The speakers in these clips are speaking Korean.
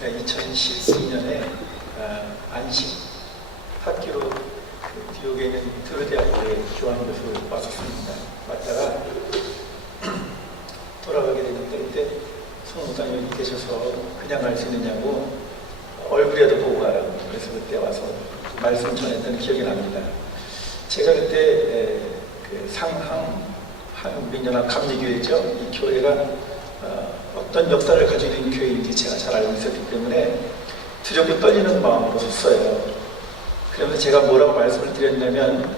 제가 2012년에 안식 학교로 뉴욕에 있는 드루대학교에 교환 교수로 왔었습니다. 왔다가 돌아가게 됐는데 그때 성목사님이 계셔서 그냥 갈 수 있느냐고 얼굴이라도 보고 가라고 그래서 그때 와서 말씀 전했던 기억이 납니다. 제가 그때 그 상항 한국민연합 감리교회죠. 이 교회가 어떤 역사를 가지고 있는 교회인지 제가 잘 알고 있었기 때문에 두렵고 떨리는 마음으로 섰어요. 그러면서 제가 뭐라고 말씀을 드렸냐면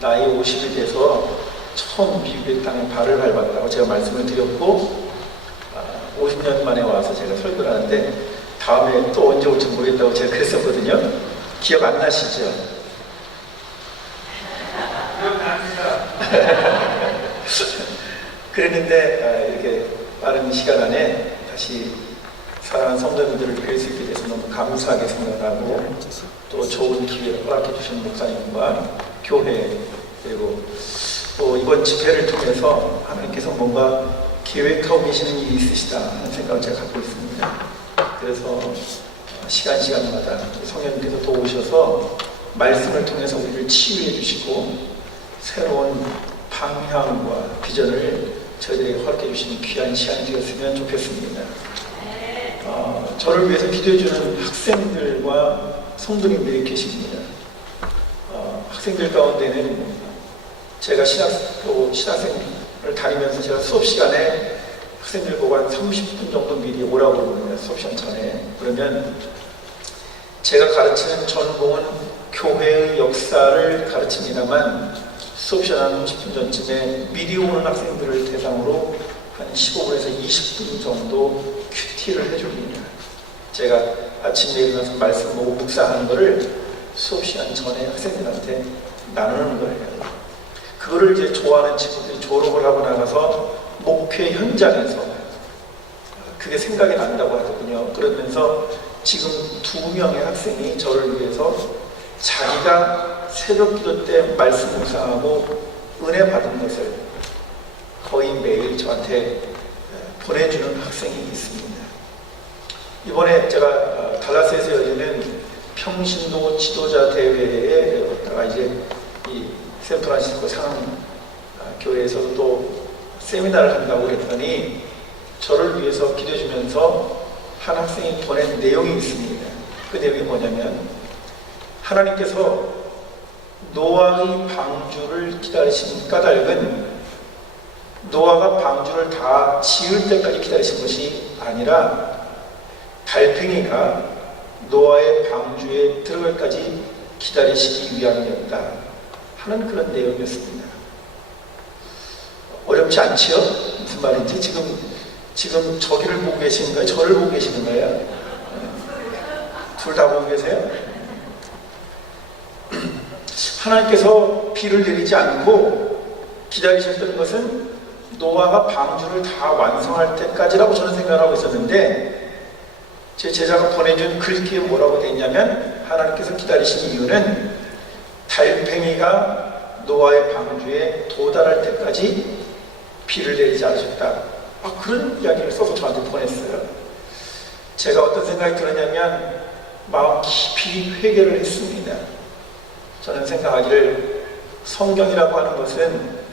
나이 50이 돼서 처음 미국의 땅에 발을 밟았다고 제가 말씀을 드렸고 50년 만에 와서 제가 설교를 하는데 다음에 또 언제 올지 모르겠다고 제가 그랬었거든요. 기억 안 나시죠? 기억납니다. 그랬는데 이렇게 빠른 시간 안에 다시 사랑하는 성도님들을 뵐 수 있게 돼서 너무 감사하게 생각하고 또 좋은 기회를 허락해 주신 목사님과 교회 그리고 또 이번 집회를 통해서 하나님께서 뭔가 계획하고 계시는 일이 있으시다 하는 생각을 제가 갖고 있습니다. 그래서 시간마다 성령님께서 또 오셔서 말씀을 통해서 우리를 치유해 주시고 새로운 방향과 비전을 저희들에게 허락해 주시는 귀한 시간이 되었으면 좋겠습니다. 저를 위해서 기도해 주는 학생들과 성도님들이 계십니다. 학생들 가운데는 제가 신학생을 다니면서 제가 수업 시간에 학생들 보고 한 30분 정도 미리 오라고 그럽니다. 수업 시간 전에. 그러면 제가 가르치는 전공은 교회의 역사를 가르칩니다만 수업 시간 한 30분 전쯤에 미리 오는 학생들을 대상으로 한 15분에서 20분 정도 큐티를 해줍니다. 제가 아침에 일어나서 말씀 보고 묵상하는 거를 수업 시간 전에 학생들한테 나누는 거예요. 그거를 이제 좋아하는 친구들이 졸업을 하고 나가서 목회 현장에서 그게 생각이 난다고 하거든요. 그러면서 지금 2명의 학생이 저를 위해서 자기가 새벽 기도 때 말씀 묵상하고 은혜 받은 것을 거의 매일 저한테 보내주는 학생이 있습니다. 이번에 제가 달라스에서 열리는 평신도 지도자 대회에 갔다가 이제 이 샌프란시스코 상교회에서 또 세미나를 한다고 그랬더니 저를 위해서 기도해 주면서 한 학생이 보낸 내용이 있습니다. 그 내용이 뭐냐면 하나님께서 노아의 방주를 기다리신 까닭은 노아가 방주를 다 지을 때까지 기다리신 것이 아니라 달팽이가 노아의 방주에 들어갈까지 기다리시기 위함이었다 하는 그런 내용이었습니다. 어렵지 않지요? 무슨 말인지 지금 저기를 보고 계시는 거예요? 저를 보고 계시는 거예요? 둘 다 보고 계세요? 하나님께서 비를 내리지 않고 기다리셨던 것은 노아가 방주를 다 완성할 때까지라고 저는 생각을 하고 있었는데 제 제자가 보내준 글귀에 뭐라고 되어 있냐면 하나님께서 기다리신 이유는 달팽이가 노아의 방주에 도달할 때까지 비를 내리지 않으셨다. 그런 이야기를 써서 저한테 보냈어요. 제가 어떤 생각이 들었냐면 마음 깊이 회개를 했습니다. 저는 생각하기를 성경이라고 하는 것은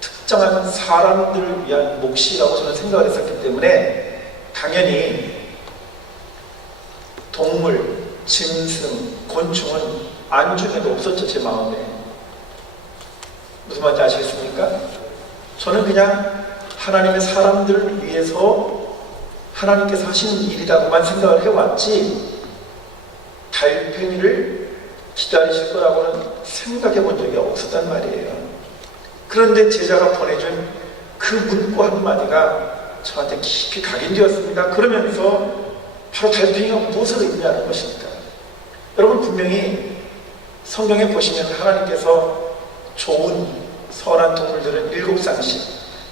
특정한 사람들을 위한 몫이라고 저는 생각을 했었기 때문에 당연히 동물, 짐승, 곤충은 안중에도 없었죠. 제 마음에. 무슨 말인지 아시겠습니까? 저는 그냥 하나님의 사람들을 위해서 하나님께서 하시는 일이라고만 생각을 해왔지 달팽이를 기다리실 거라고는 생각해 본 적이 없었단 말이에요. 그런데 제자가 보내준 그 문구 한마디가 저한테 깊이 각인되었습니다. 그러면서 바로 달팽이가 무엇을 의미하는 것입니까? 여러분 분명히 성경에 보시면 하나님께서 좋은 선한 동물들은 7쌍씩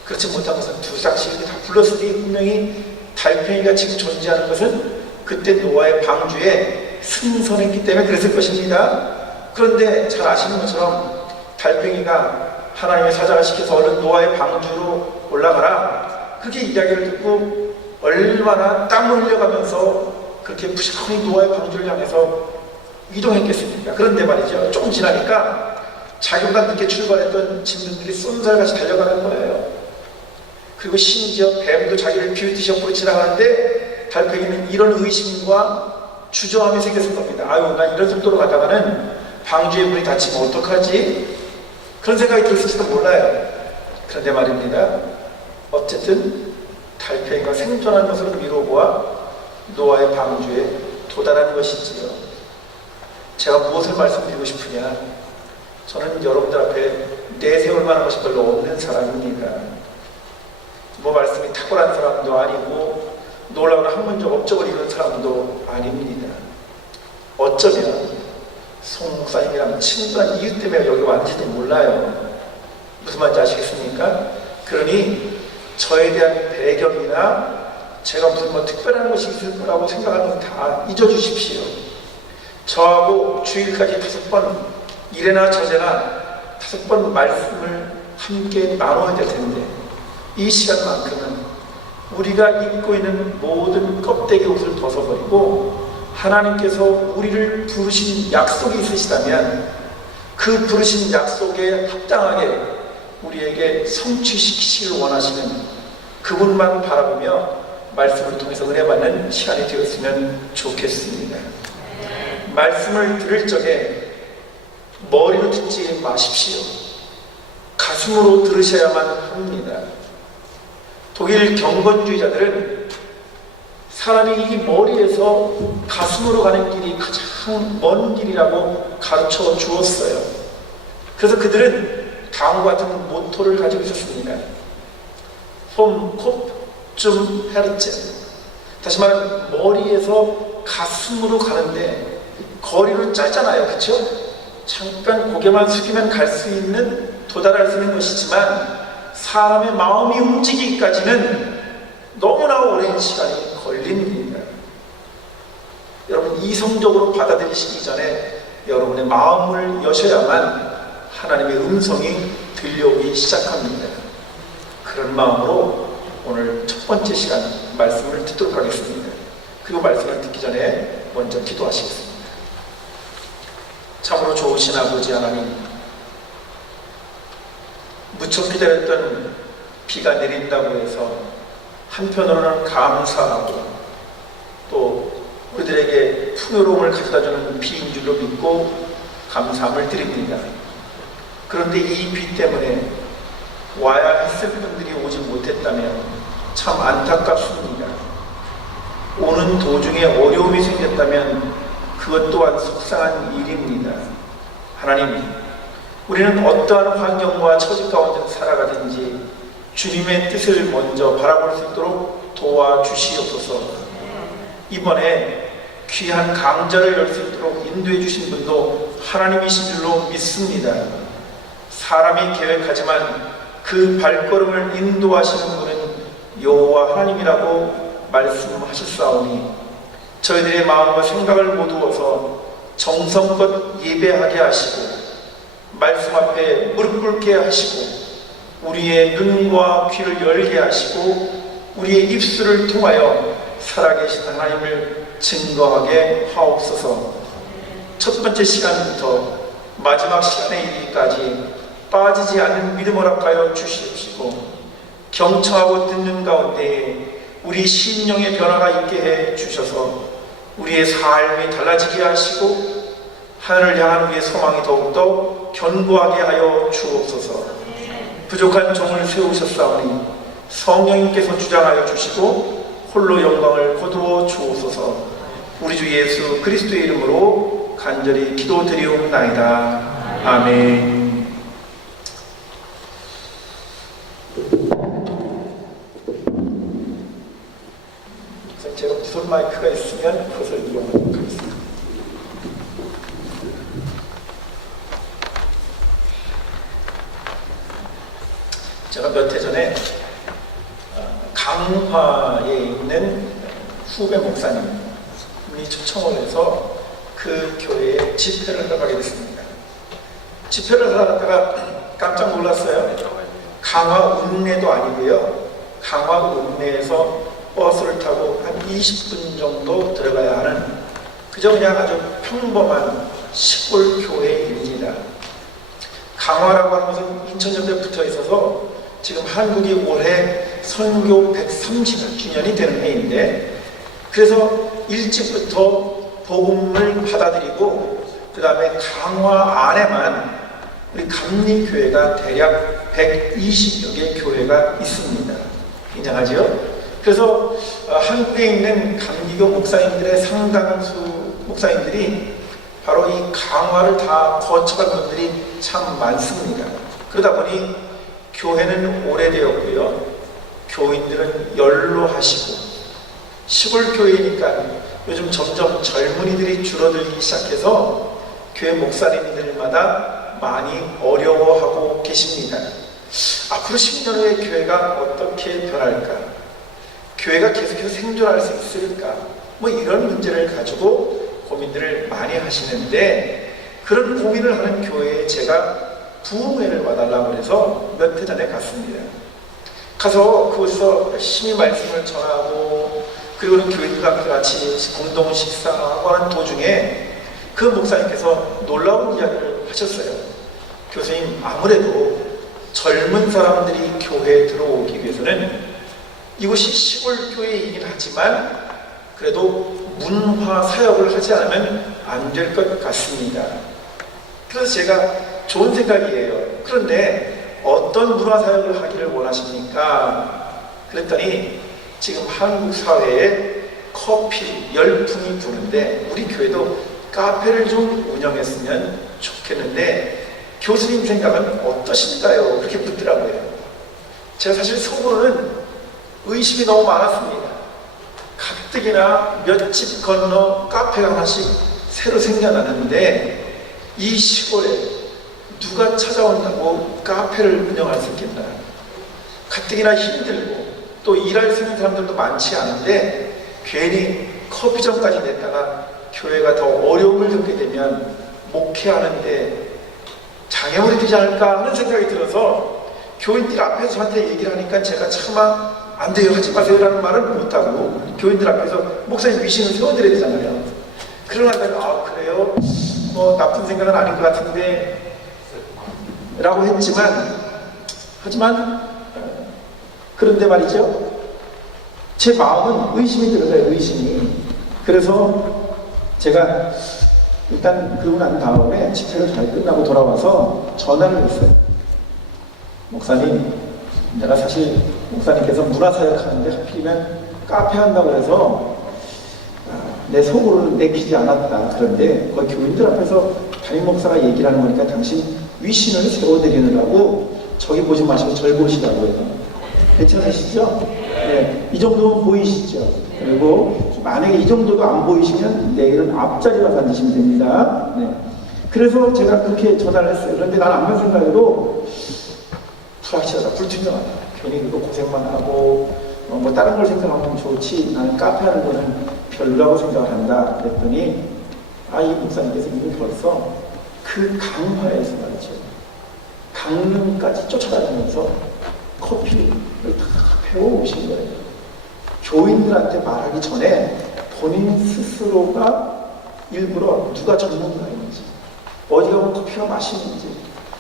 그렇지 못한 것은 2쌍씩 이렇게 다 불렀으니 분명히 달팽이가 지금 존재하는 것은 그때 노아의 방주에 승선했기 때문에 그랬을 것입니다. 그런데 잘 아시는 것처럼 달팽이가 하나님의 사자가 시켜서 얼른 노아의 방주로 올라가라 그렇게 이야기를 듣고 얼마나 땀을 흘려가면서 그렇게 부지런히 노아의 방주를 향해서 이동했겠습니까? 그런데 말이죠, 조금 지나니까 자기보다 늦게 출발했던 짐승들이 쏜살같이 달려가는 거예요. 그리고 심지어 뱀도 자기를 비웃듯이 옆으로 지나가는데 달팽이는 이런 의심과 주저함이 생겼을 겁니다. 아유, 나 이런 속도로 가다가는 방주의 문이 닫히면 어떡하지? 그런 생각이 들었을지도 몰라요. 그런데 말입니다, 어쨌든 달팽이가 생존한 것으로 미루어보아 노아의 방주에 도달하는 것이지요. 제가 무엇을 말씀드리고 싶으냐, 저는 여러분들 앞에 내세울 만한 것이 별로 없는 사람입니다. 뭐 말씀이 탁월한 사람도 아니고 놀라운 학문적 업적을 이룬 사람도 아닙니다. 어쩌면 송 목사님이랑 친분한 이유 때문에 여기 왔는지도 몰라요. 무슨 말인지 아시겠습니까? 그러니 저에 대한 배경이나 제가 무슨 뭐 특별한 것이 있을 거라고 생각하는 건 다 잊어주십시오. 저하고 주일까지 5번 이래나 저래나 5번 말씀을 함께 나눠야 될 텐데, 이 시간만큼은 우리가 입고 있는 모든 껍데기 옷을 벗어버리고 하나님께서 우리를 부르신 약속이 있으시다면 그 부르신 약속에 합당하게 우리에게 성취시키시길 원하시는 그분만 바라보며 말씀을 통해서 은혜 받는 시간이 되었으면 좋겠습니다. 말씀을 들을 적에 머리로 듣지 마십시오. 가슴으로 들으셔야만 합니다. 독일 경건주의자들은 사람이 이 머리에서 가슴으로 가는 길이 가장 먼 길이라고 가르쳐 주었어요. 그래서 그들은 다음과 같은 모토를 가지고 있었습니다. Vom Kopf zum Herzen. 다시 말하면 머리에서 가슴으로 가는데 거리는 짧잖아요, 그렇죠? 잠깐 고개만 숙이면 갈 수 있는, 도달할 수 있는 것이지만 사람의 마음이 움직이기까지는 너무나 오랜 시간이 걸립니다. 여러분, 이성적으로 받아들이시기 전에 여러분의 마음을 여셔야만 하나님의 음성이 들려오기 시작합니다. 그런 마음으로 오늘 첫 번째 시간 말씀을 듣도록 하겠습니다. 그리고 말씀을 듣기 전에 먼저 기도하시겠습니다. 참으로 좋으신 아버지 하나님, 무척 기다렸던 비가 내린다고 해서 한편으로는 감사하고 또 우리들에게 풍요로움을 가져다주는 비인 줄로 믿고 감사함을 드립니다. 그런데 이 비 때문에 와야 했을 분들이 오지 못했다면 참 안타깝습니다. 오는 도중에 어려움이 생겼다면 그것 또한 속상한 일입니다. 하나님, 우리는 어떠한 환경과 처지 가운데 살아가든지 주님의 뜻을 먼저 바라볼 수 있도록 도와주시옵소서. 이번에 귀한 강좌를 열 수 있도록 인도해 주신 분도 하나님이신 줄로 믿습니다. 사람이 계획하지만 그 발걸음을 인도하시는 분은 여호와 하나님이라고 말씀하셨사오니 저희들의 마음과 생각을 모두어서 정성껏 예배하게 하시고 말씀 앞에 무릎 꿇게 하시고 우리의 눈과 귀를 열게 하시고 우리의 입술을 통하여 살아계신 하나님을 증거하게 하옵소서. 첫 번째 시간부터 마지막 시간에 이르기까지 빠지지 않는 믿음 허락하여 주시옵시고 경청하고 듣는 가운데 우리 심령의 변화가 있게 해 주셔서 우리의 삶이 달라지게 하시고 하늘을 향한 우리의 소망이 더욱더 견고하게 하여 주옵소서. 부족한 종을 세우셨사오니 성령님께서 주장하여 주시고 홀로 영광을 거두어 주옵소서. 우리 주 예수 그리스도의 이름으로 간절히 기도드리옵나이다. 아멘. 제가 무선 마이크가 있으면 그것을 이용하도록 하겠습니다. 제가 몇 해 전에 강화에 있는 후배 목사님이 초청을 해서 그 교회에 집회를 나가게 됐습니다. 집회를 하다가 깜짝 놀랐어요. 강화 읍내도 아니고요. 강화 읍내에서 버스를 타고 한 20분 정도 들어가야 하는 그저 그냥 아주 평범한 시골 교회입니다. 강화라고 하는 것은 인천역에 붙어 있어서 지금 한국이 올해 선교 130주년이 되는 해인데, 그래서 일찍부터 복음을 받아들이고 그 다음에 강화 안에만 우리 감리교회가 대략 120여 개 교회가 있습니다. 인정하죠? 그래서 한국에 있는 감리교 목사님들의 상당수 목사님들이 바로 이 강화를 다 거쳐간 분들이 참 많습니다. 그러다 보니 교회는 오래되었고요, 교인들은 연로하시고, 시골 교회니까 요즘 점점 젊은이들이 줄어들기 시작해서 교회 목사님들마다 많이 어려워하고 계십니다. 앞으로 10년 후에 교회가 어떻게 변할까? 교회가 계속해서 생존할 수 있을까? 뭐 이런 문제를 가지고 고민들을 많이 하시는데, 그런 고민을 하는 교회에 제가 부흥회를 와달라고 해서 몇 해 전에 갔습니다. 가서 그곳에서 열심히 말씀을 전하고, 그리고는 교인들과 같이 공동 식사하고 하는 도중에 그 목사님께서 놀라운 이야기를 하셨어요. 교수님, 아무래도 젊은 사람들이 교회에 들어오기 위해서는 이곳이 시골 교회이긴 하지만 그래도 문화 사역을 하지 않으면 안 될 것 같습니다. 그래서 제가 좋은 생각이에요. 그런데 어떤 문화 사역을 하기를 원하십니까? 그랬더니 지금 한국 사회에 커피 열풍이 부는데 우리 교회도 카페를 좀 운영했으면 좋겠는데 교수님 생각은 어떠신가요? 그렇게 묻더라고요. 제가 사실 속으로는 의심이 너무 많았습니다. 가뜩이나 몇 집 건너 카페가 하나씩 새로 생겨나는데 이 시골에 누가 찾아온다고 카페를 운영할 수 있겠나? 가뜩이나 힘들고 또 일할 수 있는 사람들도 많지 않은데 괜히 커피점까지 냈다가 교회가 더 어려움을 겪게 되면 목회하는데 장애물이 되지 않을까 하는 생각이 들어서 교인들 앞에서 저한테 얘기를 하니까 제가 차마 안 돼요, 하지 마세요 라는 말을 못하고 교인들 앞에서 목사님 위신을 세워드려야 되잖아요. 그러나 내가 아 그래요? 뭐 나쁜 생각은 아닌 것 같은데 라고 했지만, 하지만 그런데 말이죠, 제 마음은 의심이 들어서요. 의심이. 그래서 제가 일단 그러고 난 다음에 집회가 잘 끝나고 돌아와서 전화를 했어요. 목사님, 내가 사실 목사님께서 문화사역하는데 하필이면 카페 한다고 해서 내 속으로는 내키지 않았다. 그런데 거기 교인들 앞에서 담임 목사가 얘기를 하는 거니까 당신 위신을 세워드리느라고 저기 보지 마시고 절 보시라고요. 괜찮으시죠? 네, 이 정도면 보이시죠? 그리고 만약에 이 정도도 안 보이시면 내일은 앞자리 가서 앉으시면 됩니다. 네. 그래서 제가 그렇게 전화를 했어요. 그런데 난 아무리 생각해도 불확실하다, 불투명하다. 괜히 그거 고생만 하고 뭐 다른 걸 생각하면 좋지, 나는 카페 하는 거는 별로라고 생각을 한다. 그랬더니 이 목사님께서 이미 벌써 그 강화에서 말이죠, 강릉까지 쫓아다니면서 커피를 다 배워오신 거예요. 교인들한테 말하기 전에 본인 스스로가 일부러 누가 전문가인지, 어디 가면 커피가 맛있는지,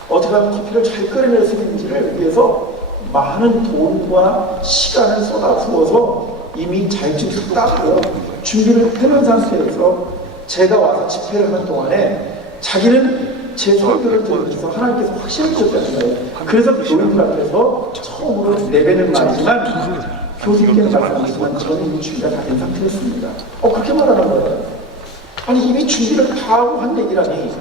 어디 가면 커피를 잘 끓여낼 수 있는지를 위해서 많은 돈과 시간을 쏟아부어서 이미 잘쭉 따고요, 준비를 해놓은 상태에서 제가 와서 집회를 하는 동안에 자기는 제 설교를 들으면서 하나님께서 확신을 주셨다는 거예요. 그래서 교인들 앞에서 처음으로 내뱉는 말이지만 교수님께서 말씀하시지만 저는 이미 준비가 다 된 상태였습니다. 그렇게 말하는 거예요. 아니 이미 준비를 다 하고 한 얘기라니,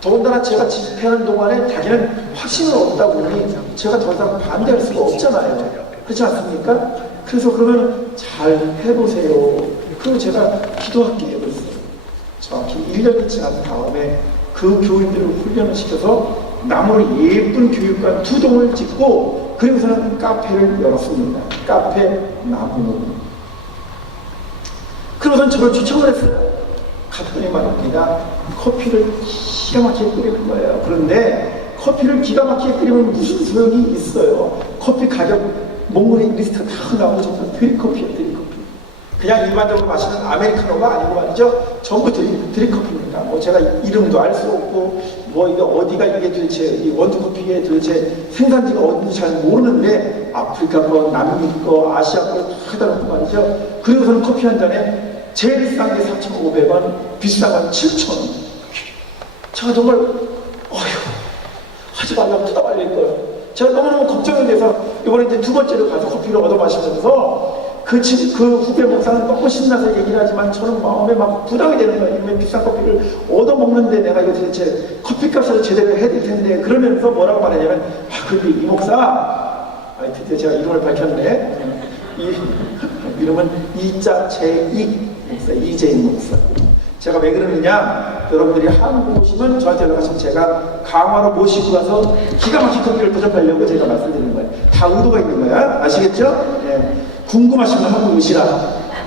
더군다나 제가 집회하는 동안에 자기는 확신은 없다고 하니 제가 더 이상 반대할 수가 없잖아요. 그렇지 않습니까? 그래서 그러면 잘 해보세요. 그리고 제가 기도할게요. 그랬어요. 정확히 1년이 지난 다음에 그 교인들을 훈련을 시켜서 나무로 예쁜 교육관 2동을 짓고 그리고서는 카페를 열었습니다. 카페 나무. 그러고선 저를 초청을 했어요. 갔더니 말입니다, 커피를 기가 막히게 끓이는 거예요. 그런데 커피를 기가 막히게 끓이면 무슨 소용이 있어요. 커피 가격 몽골의 리스트가 다 나오고 정말 드립커피예요, 드립커피. 그냥 일반적으로 마시는 아메리카노가 아니고 말이죠. 전부 드립커피입니다. 뭐 제가 이름도 알 수 없고, 뭐 이게 어디가 이게 도대체, 이 원두커피의 도대체 생산지가 어딘지 잘 모르는데, 아프리카 거, 남미 거, 아시아 거 다 해다 놓고 말이죠. 그리고서는 커피 한 잔에 제일 비싼 게 4,500원, 비싼 건 7,000원. 제가 정말, 하지 말라고 뜯어말릴 거예요. 제가 너무너무 걱정이 돼서 이번에 이제 두 번째로 가서 커피를 얻어 마시면서 그 후배 목사는 너무 신나서 얘기를 하지만 저는 마음에 막 부담이 되는 거예요. 이런 비싼 커피를 얻어 먹는데 내가 이거 도대체 커피값을 제대로 해야 될 텐데, 그러면서 뭐라고 말하냐면, 근데 이 목사, 드디어 제가 이름을 밝혔네. 이 이름은 이자재익 목사, 이재익 목사. 제가 왜 그러느냐, 여러분들이 한국 오시면 저한테 연락하시면 제가 강화로 모시고 가서 기가 막힌 커피를 대접하려고 제가 말씀드리는 거예요. 다 의도가 있는 거야. 아시겠죠? 네. 궁금하시면 한번 오시라.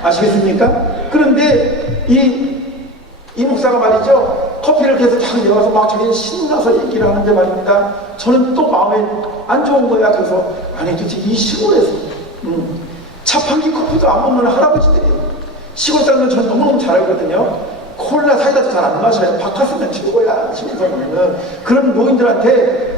아시겠습니까? 그런데 이 목사가 말이죠, 커피를 계속 딱 내와서 막 자기는 신나서 얘기를 하는데 말입니다. 저는 또 마음에 안 좋은 거야. 그래서 아니 도대체 이 시골에서 자판기 커피도 안 먹는 할아버지들이, 시골 사람들은 저는 너무너무 잘 알거든요. 콜라 사이다도 잘 안 마셔요. 바카스면 최고야. 시골 사람들은. 그런 노인들한테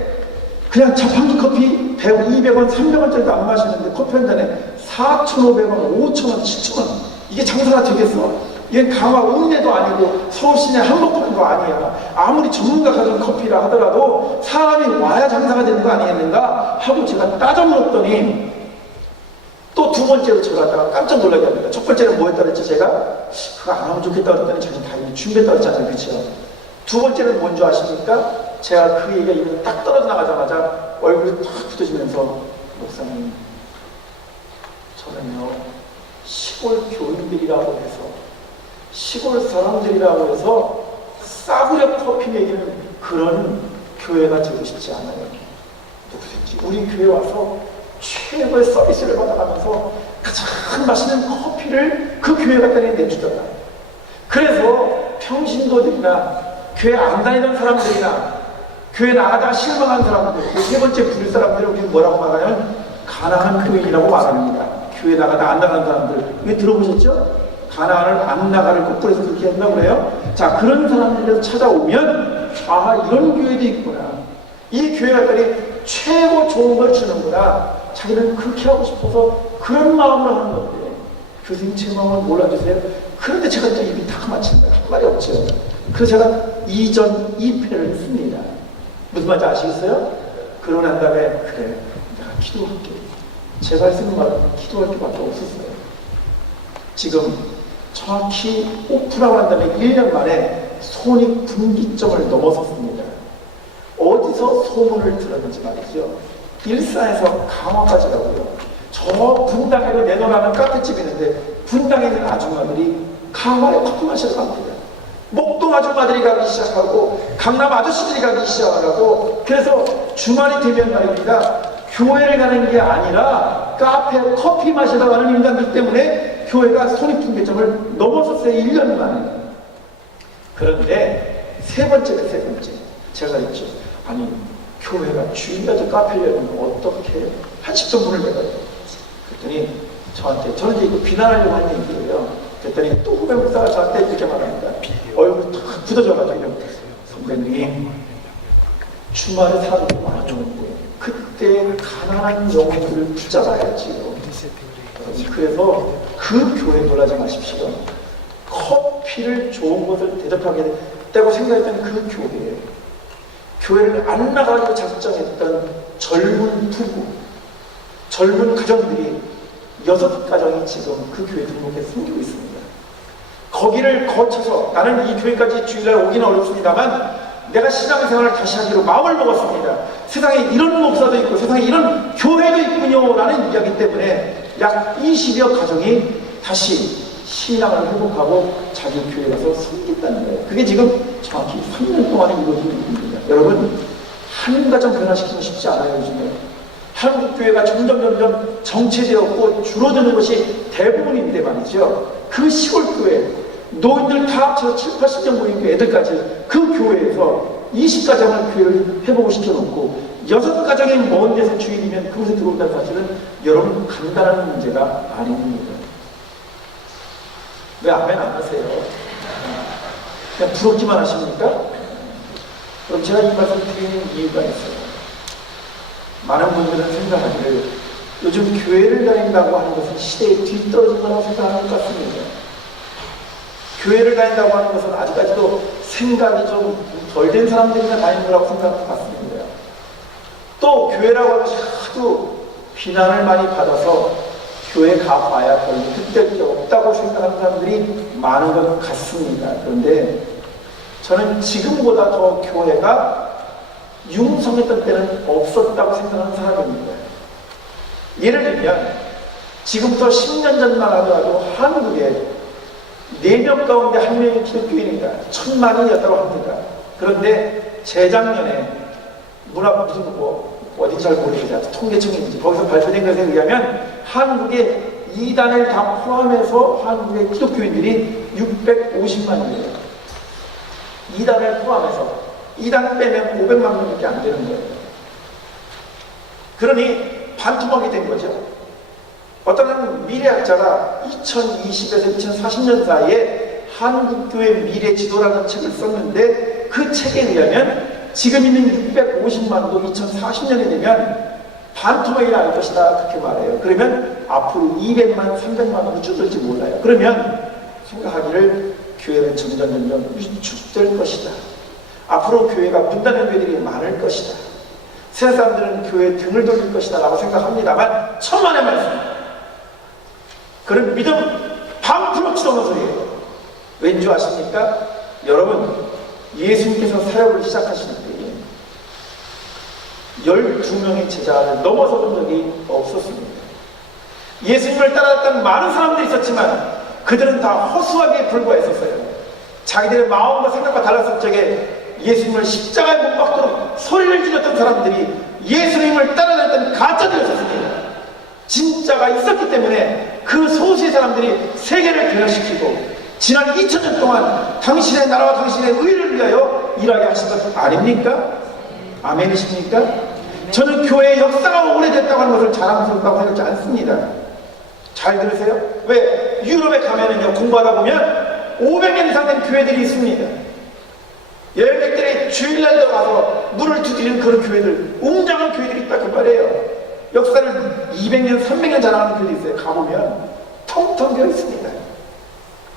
그냥 자판기 커피 100원, 200원, 300원짜리도 안 마시는데 커피 한 잔에 4,500원, 5,000원, 7,000원. 이게 장사가 되겠어? 이게 강화 읍내도 아니고 서울 시내 한복판도 아니야. 아무리 전문가가 된 커피라 하더라도 사람이 와야 장사가 되는 거 아니겠는가 하고 제가 따져 물었더니, 또 두 번째로 제가 갖다가 깜짝 놀라게 합니다. 첫 번째는 뭐였다 그랬죠? 제가 그거 안 하면 좋겠다 그랬더니 자기는 다 준비했다 그랬잖아요. 그렇죠? 두 번째는 뭔지 아십니까? 제가 그 얘기가 입에 딱 떨어져 나가자마자 얼굴이 탁 굳어지면서, 목사님, 저는요 시골 교인들이라고 해서, 시골 사람들이라고 해서 싸구려 커피 먹이는 그런 교회가 되고 싶지 않아요. 누구든지 우리 교회 와서 최고의 서비스를 받아가면서 가장 맛있는 커피를 그 교회 갖다 내주더라. 그래서 평신도들이나 교회 안 다니던 사람들이나 교회 나가다가 실망한 사람들, 그 세 번째 부를 사람들을 우리는 뭐라고 말하냐면 가난한 교인이라고 말합니다. 교회 나가다 안 나가는 사람들. 이거 들어보셨죠? 가난을 안 나가를 거꾸로 해서 그렇게 한다고 그래요? 자, 그런 사람들에서 찾아오면, 이런 교회도 있구나. 이 교회 갔더니 최고 좋은 걸 주는구나. 자기는 그렇게 하고 싶어서 그런 마음으로 하는 건데, 교수님 제 마음을 몰라주세요. 그런데 제가 또 입이 탁 맞힌다. 한 말이 없죠. 그래서 제가 2전 2패를 했습니다. 무슨 말인지 아시겠어요? 그러고 난 다음에, 그래, 내가 기도할게. 제가 쓰는 말은 기도할 게 밖에 없었어요. 지금 정확히 오프라고 한 다음에 1년 만에 손익분기점을 넘어섰습니다. 어디서 소문을 들었는지 말이죠. 일산에서 강화까지 가고요. 저 분당에도 내놓으라는 카페집이 있는데, 분당에 있는 아줌마들이 강화에 커피 마시러 갑니다. 목동 아줌마들이 가기 시작하고 강남 아저씨들이 가기 시작하고, 그래서 주말이 되면 말입니다. 교회를 가는 게 아니라 카페 커피 마시러 가는 인간들 때문에 교회가 손익분기점을 넘어섰어요. 1년 만에. 그런데 세 번째. 제가 했죠. 아니, 교회가 주일마다 카페를 열면 어떻게 한식점문을 내가요? 그랬더니 저한테, 저는 이제 비난하려고 하는 얘기예요. 그랬더니 또 후배 목사가 저한테 이렇게 말합니다. 얼굴이 탁 굳어져가지고, 선배님, 주말에 사람이 많았는데 그때 가난한 영혼들을 붙잡아야지요. 그래서 그 교회 놀라지 마십시오. 커피를 좋은 것을 대접하게 됐다고 생각했던 그 교회를 안 나가기로 작정했던 젊은 부부, 젊은 가정들이 6가정이 지금 그 교회에 등록해 섬기고 있습니다. 거기를 거쳐서 나는 이 교회까지 주일날 오기는 어렵습니다만 내가 신앙생활을 다시 하기로 마음을 먹었습니다. 세상에 이런 목사도 있고 세상에 이런 교회도 있군요 라는 이야기 때문에 약 20여 가정이 다시 신앙을 회복하고 자기 교회에 가서 섬긴다는 거예요. 그게 지금 정확히 3년 동안에 이루어진 일입니다. 여러분, 한 가정 변화시키기 쉽지 않아요. 요즘에 한국 교회가 점점 정체되었고 줄어드는 것이 대부분인데 말이죠. 그 시골 교회, 노인들 다 합쳐서 7, 80명 모인 애들까지 그 교회에서 20가정을 교회를 회복을 시켜놓고 6가정이 먼 데서 주일이면 그곳에 들어온다는 사실은 여러분 간단한 문제가 아닙니다. 왜 아멘 안 하세요? 그냥 부럽기만 하십니까? 그럼 제가 이 말씀 드리는 이유가 있어요. 많은 분들은 생각하기를 요즘 교회를 다닌다고 하는 것은 시대에 뒤떨어진 거라고 생각하는 것 같습니다. 교회를 다닌다고 하는 것은 아직까지도 생각이 좀 덜 된 사람들이나 다니는 거라고 생각하는 것 같습니다. 또 교회라고 하는 것이 하도 비난을 많이 받아서 교회 가봐야 별로 득될 게 없다고 생각하는 사람들이 많은 것 같습니다. 그런데 저는 지금보다 더 교회가 융성했던 때는 없었다고 생각하는 사람입니다. 예를 들면 지금부터 10년 전만 하더라도 한국에 4명 가운데 1명이 기독교인입니다. 1000만이었다고 합니다. 그런데 재작년에 무슨 어딘지 잘 모르겠어요. 통계청인지 거기서 발표된 것에 의하면 한국의 이단을 다 포함해서 한국의 기독교인들이 650만이에요. 이단을 포함해서. 이단 빼면 500만 명밖에 안 되는 거예요. 그러니 반토막이 된 거죠. 어떤 미래학자가 2020에서 2040년 사이에 한국교회 미래 지도라는 책을 썼는데 그 책에 의하면 지금 있는 650만도 2040년이 되면 반토막이 날 것이다 그렇게 말해요. 그러면 앞으로 200만, 300만으로 줄어들지 몰라요. 그러면 생각하기를 교회는 점점 위축될 것이다. 앞으로 교회가 분단된 교회들이 많을 것이다. 세상 사람들은 교회에 등을 돌릴 것이다 라고 생각합니다만 천만의 말씀. 그런 믿음 방풀없이 오는 소리예요. 왠지 아십니까? 여러분 예수님께서 사역을 시작하실 때 12명의 제자를 넘어서 본 적이 없었습니다. 예수님을 따라갔던 많은 사람들이 있었지만 그들은 다 허수아비에 불과했었어요. 자기들의 마음과 생각과 달랐을 적에 예수님을 십자가에 못 박도록 소리를 지르던 사람들이 예수님을 따라다녔던 가짜들이었습니다. 진짜가 있었기 때문에 그 소수의 사람들이 세계를 변화시키고 지난 2000년 동안 당신의 나라와 당신의 의를 위하여 일하게 하신 것 아닙니까? 아멘이십니까? 저는 교회의 역사가 오래됐다고 하는 것을 자랑스럽다고 생각하지 않습니다. 잘 들으세요? 왜? 유럽에 가면은요, 공부하다 보면 500년 이상 된 교회들이 있습니다. 열백들이 주일날도 가서 물을 두드리는 그런 교회들, 웅장한 교회들이 있다 그 말이에요. 역사를 200년, 300년 자랑하는 교회들이 있어요. 가보면 텅텅 비어 있습니다.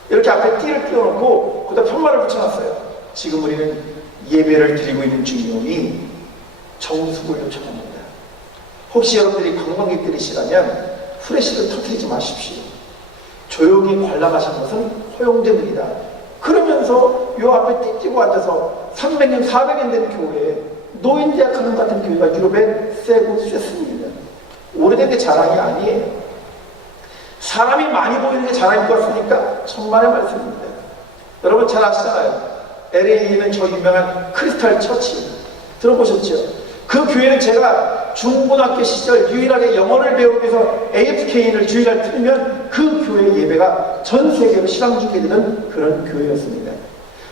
이렇게 앞에 띠를 띄워놓고 거기다 편말을 붙여놨어요. 지금 우리는 예배를 드리고 있는 중요이 정숙을 요청합니다. 혹시 여러분들이 관광객들이시라면 후레쉬를 터뜨리지 마십시오. 조용히 관람하시는 것은 허용된 일이다. 그러면서 요 앞에 띠띠고 앉아서 300년, 400년 된 교회에 노인대학하는 같은 교회가 유럽에 세고 셌습니다. 오래된 게 자랑이 아니에요. 사람이 많이 보이는 게 자랑인 것 같습니까? 천만의 말씀입니다. 여러분 잘 아시잖아요. LA에 있는 저 유명한 크리스탈 처치 들어보셨죠? 그 교회는 제가 중고등학교 시절 유일하게 영어를 배우기 위해서 AFK를 주일날 틀면 그 교회 예배가 전 세계로 시간 중계되는 그런 교회였습니다.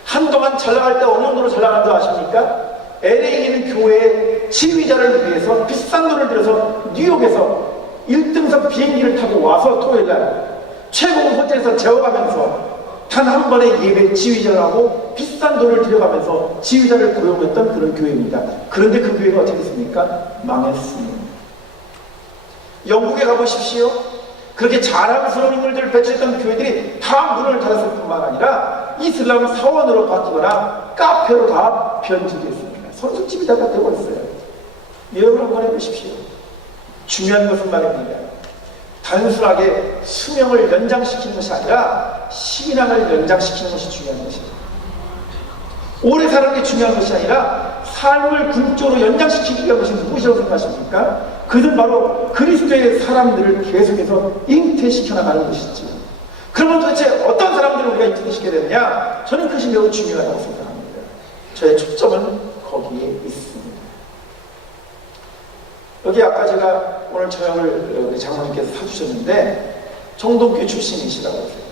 한동안 잘 나갈 때 어느 정도로 잘 나간 줄 아십니까? LA에 있는 교회의 지휘자를 위해서 비싼 돈을 들여서 뉴욕에서 1등석 비행기를 타고 와서 토요일날 최고급 호텔에서 재워가면서 단 한 번의 예배 지휘자를 하고 비싼 돈을 들여가면서 지휘자를 고용했던 그런 교회입니다. 그런데 그 교회가 어떻게 됐습니까? 망했습니다. 영국에 가보십시오. 그렇게 자랑스러운 인물들을 배출했던 교회들이 다 문을 닫았을 뿐만 아니라 이슬람 사원으로 바뀌거나 카페로 다 변질됐습니다. 선술집이 다 되어버렸어요. 여러분 한번 해보십시오. 중요한 것은 말입니다. 단순하게 수명을 연장시키는 것이 아니라 신앙을 연장시키는 것이 중요한 것입니다. 오래 사는 게 중요한 것이 아니라 삶을 궁극적으로 연장시키기 위한 것이 무엇이라고 생각하십니까? 그것은 바로 그리스도의 사람들을 계속해서 잉태시켜 나가는 것이죠. 그러면 도대체 어떤 사람들을 우리가 잉태시켜야 되느냐? 저는 그것이 매우 중요하다고 생각합니다. 저의 초점은 거기에 있습니다. 여기 아까 제가 오늘 저녁을 우리 장모님께서 사주셨는데 정동교회 출신이시라고 하세요.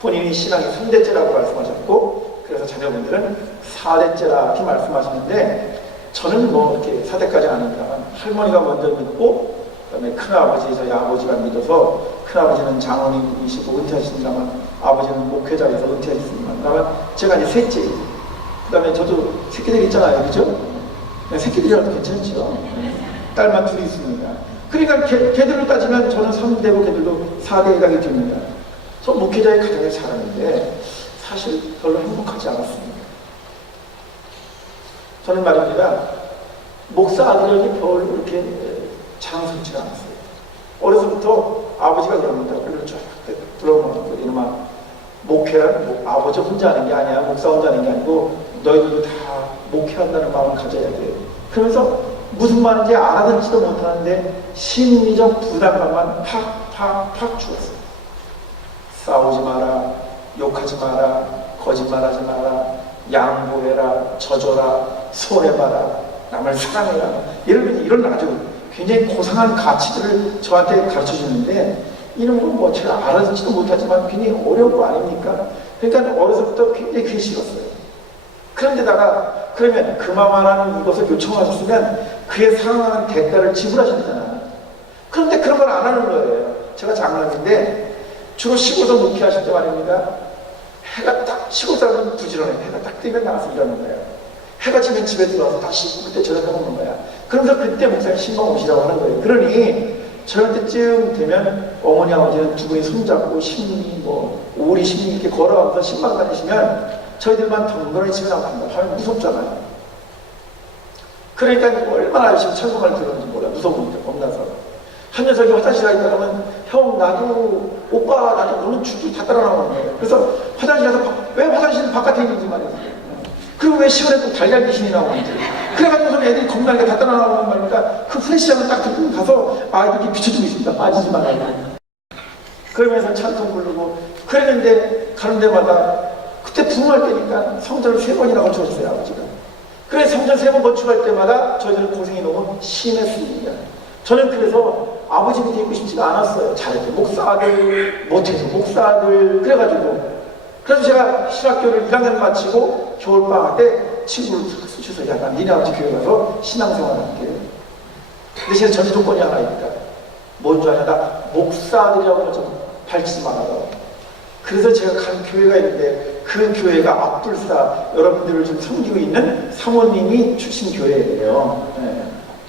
본인이 신앙이 3대째라고 말씀하셨고 그래서 자녀분들은 4대째라 이렇게 말씀하시는데 저는 뭐 이렇게 4대까지 아니까 할머니가 먼저 믿고 그다음에 큰아버지 저희 아버지가 믿어서 큰아버지는 장로님이시고 은퇴하시니까만 아버지는 목회자에서 은퇴하셨습니다. 제가 이제 셋째. 그 다음에 저도 새끼들이 있잖아요. 그죠? 새끼들이라도 괜찮죠? 딸만 둘이 있습니다. 그러니까 걔들로 따지면 저는 3대고 걔들도 4대 해당이 됩니다. 저 목회자의 가정을 살았는데 사실 별로 행복하지 않았습니다. 저는 말입니다. 목사 아들이 별로 그렇게 자랑스럽지가 않았어요. 어려서부터 아버지가 그럽니다. 그걸 쫙 들어보면 이놈아, 목회란 아버지 혼자 하는 게 아니야. 목사 혼자 하는 게 아니고 너희들도 다 목회한다는 마음을 가져야 돼. 그러면서 무슨 말인지 알아듣지도 못하는데 심리적 부담감만 팍팍팍 주었어요. 싸우지 마라, 욕하지 마라, 거짓말하지 마라, 양보해라, 져줘라, 손해봐라, 남을 사랑해라. 이런 아주 굉장히 고상한 가치들을 저한테 가르쳐 주는데 이런 건 뭐 제가 알아듣지도 못하지만 굉장히 어려운 거 아닙니까? 그러니까 어려서부터 굉장히 그게 싫었어요. 그런데다가 그러면 그만하라는 이것을 요청하셨으면 그에 상응하는 대가를 지불하셔야 되잖아. 그런데 그런 걸 안 하는 거예요. 제가 장남인데 주로 시골에서 목회하실 때 말입니다. 해가 딱, 시골 사람은 부지런해. 해가 딱 뜨면 나가서 일하는 거예요. 해가 지면 집에 들어와서 다시 그때 저녁에 먹는 거야. 그러면서 그때 목사님 신방 오시라고 하는 거예요. 그러니 저한테쯤 되면 어머니 아버지는 두 분이 손잡고 신이 오리 신이 이렇게 걸어가면서 신방 다니시면 저희들만 덩그러니 집에 나간다 하면 무섭잖아요. 그러니까 얼마나 열심히 철거를 들었는지 몰라. 무서우니까 겁나서. 한 녀석이 화장실 가 있다 그러면 형 나도 오빠 나도 너는 줄줄 다 따라 나오는 거예요. 그래서 화장실 가서 왜 화장실은 바깥에 있는지 말이지. 그리고 왜 시골에 또 달걀 귀신이 나오는지. 그래가지고 애들이 겁나게 다 따라 나오는 말이니까 그 프레시함을 딱 들고 가서 이렇게 비춰주고 있습니다. 빠지지 말라고. 그러면서 찬송 부르고 그랬는데 가는 데마다 그때 부흥할 때니까 성전을 3번이나 건축했어요. 아버지가. 그래서 성전 3번 건축할 때마다 저희들은 고생이 너무 심했습니다. 저는 그래서 아버지 밑에 있고 싶지가 않았어요. 잘해도 목사들 못해서 목사들 그래가지고 그래서 제가 신학교를 1학년 마치고 겨울방학 때 친구를 수셔서 약간 니네 아버지 교회 가서 신앙생활을 할게요. 근데 제가 전제 조건이 하나 있다. 뭔지 아냐? 나 목사들이라고 좀 밝히지 말아요. 그래서 제가 간 교회가 있는데 그 교회가 압둘사 여러분들을 좀 섬기고 있는 사모님이 출신 교회예요. 네.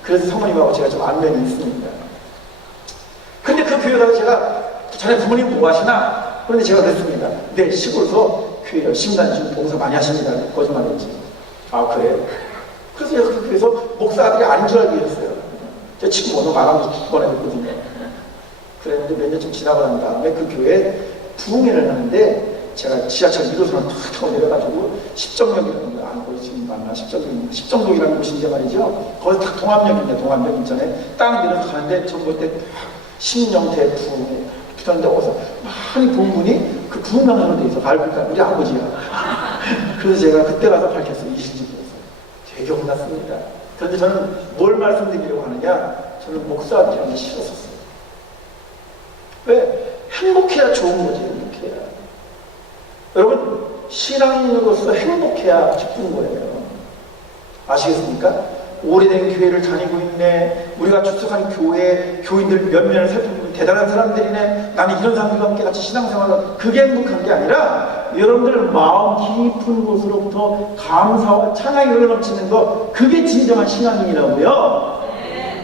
그래서 사모님하고 제가 좀 안면이 있습니다. 근데 그 교회 가서 제가 자네 부모님 뭐 하시나? 그런데 제가 그랬습니다. 네, 시골에서 교회 열심히 다니시고 봉사 많이 하십니다. 거짓말했지. 아, 그래? 그래서 제가 그 교회에서 목사들이 아닌 줄 알고 있었어요. 제 친구 번호 말하면서 9번 했거든요. 그랬는데 몇 년쯤 지나고 난 다음에 그 교회에 부흥회를 하는데 제가 지하철 1호선을 탁 타고 내려가지고 십정역이라는 거 거기 지금 맞나? 십정동이라는 곳인데 말이죠. 거기 딱 동암역인데 동암역 인천에 딱 내려가는데 저 볼 때 신영태 부흥회 그런데 거기서 많이 본 분이 그 부흥강으로 돼 있어. 밟을까? 우리 아버지야. 그래서 제가 그때 가서 밝혔어요. 이실직이었어요. 되게 혼났습니다. 그런데 저는 뭘 말씀드리려고 하느냐? 저는 목사들이 싫었었어요. 왜? 행복해야 좋은 거지. 행복해야. 여러분 신앙인으로서 행복해야 기쁜 거예요. 아시겠습니까? 오래된 교회를 다니고 있네. 우리가 출석한 교회 교인들 몇 면을 살펴보면 대단한 사람들이네. 나는 이런 사람들과 함께 같이 신앙생활을 그게 행복한 게 아니라 여러분들 마음 깊은 곳으로부터 감사와 찬양이 흘러넘치는 거 그게 진정한 신앙인이라고요.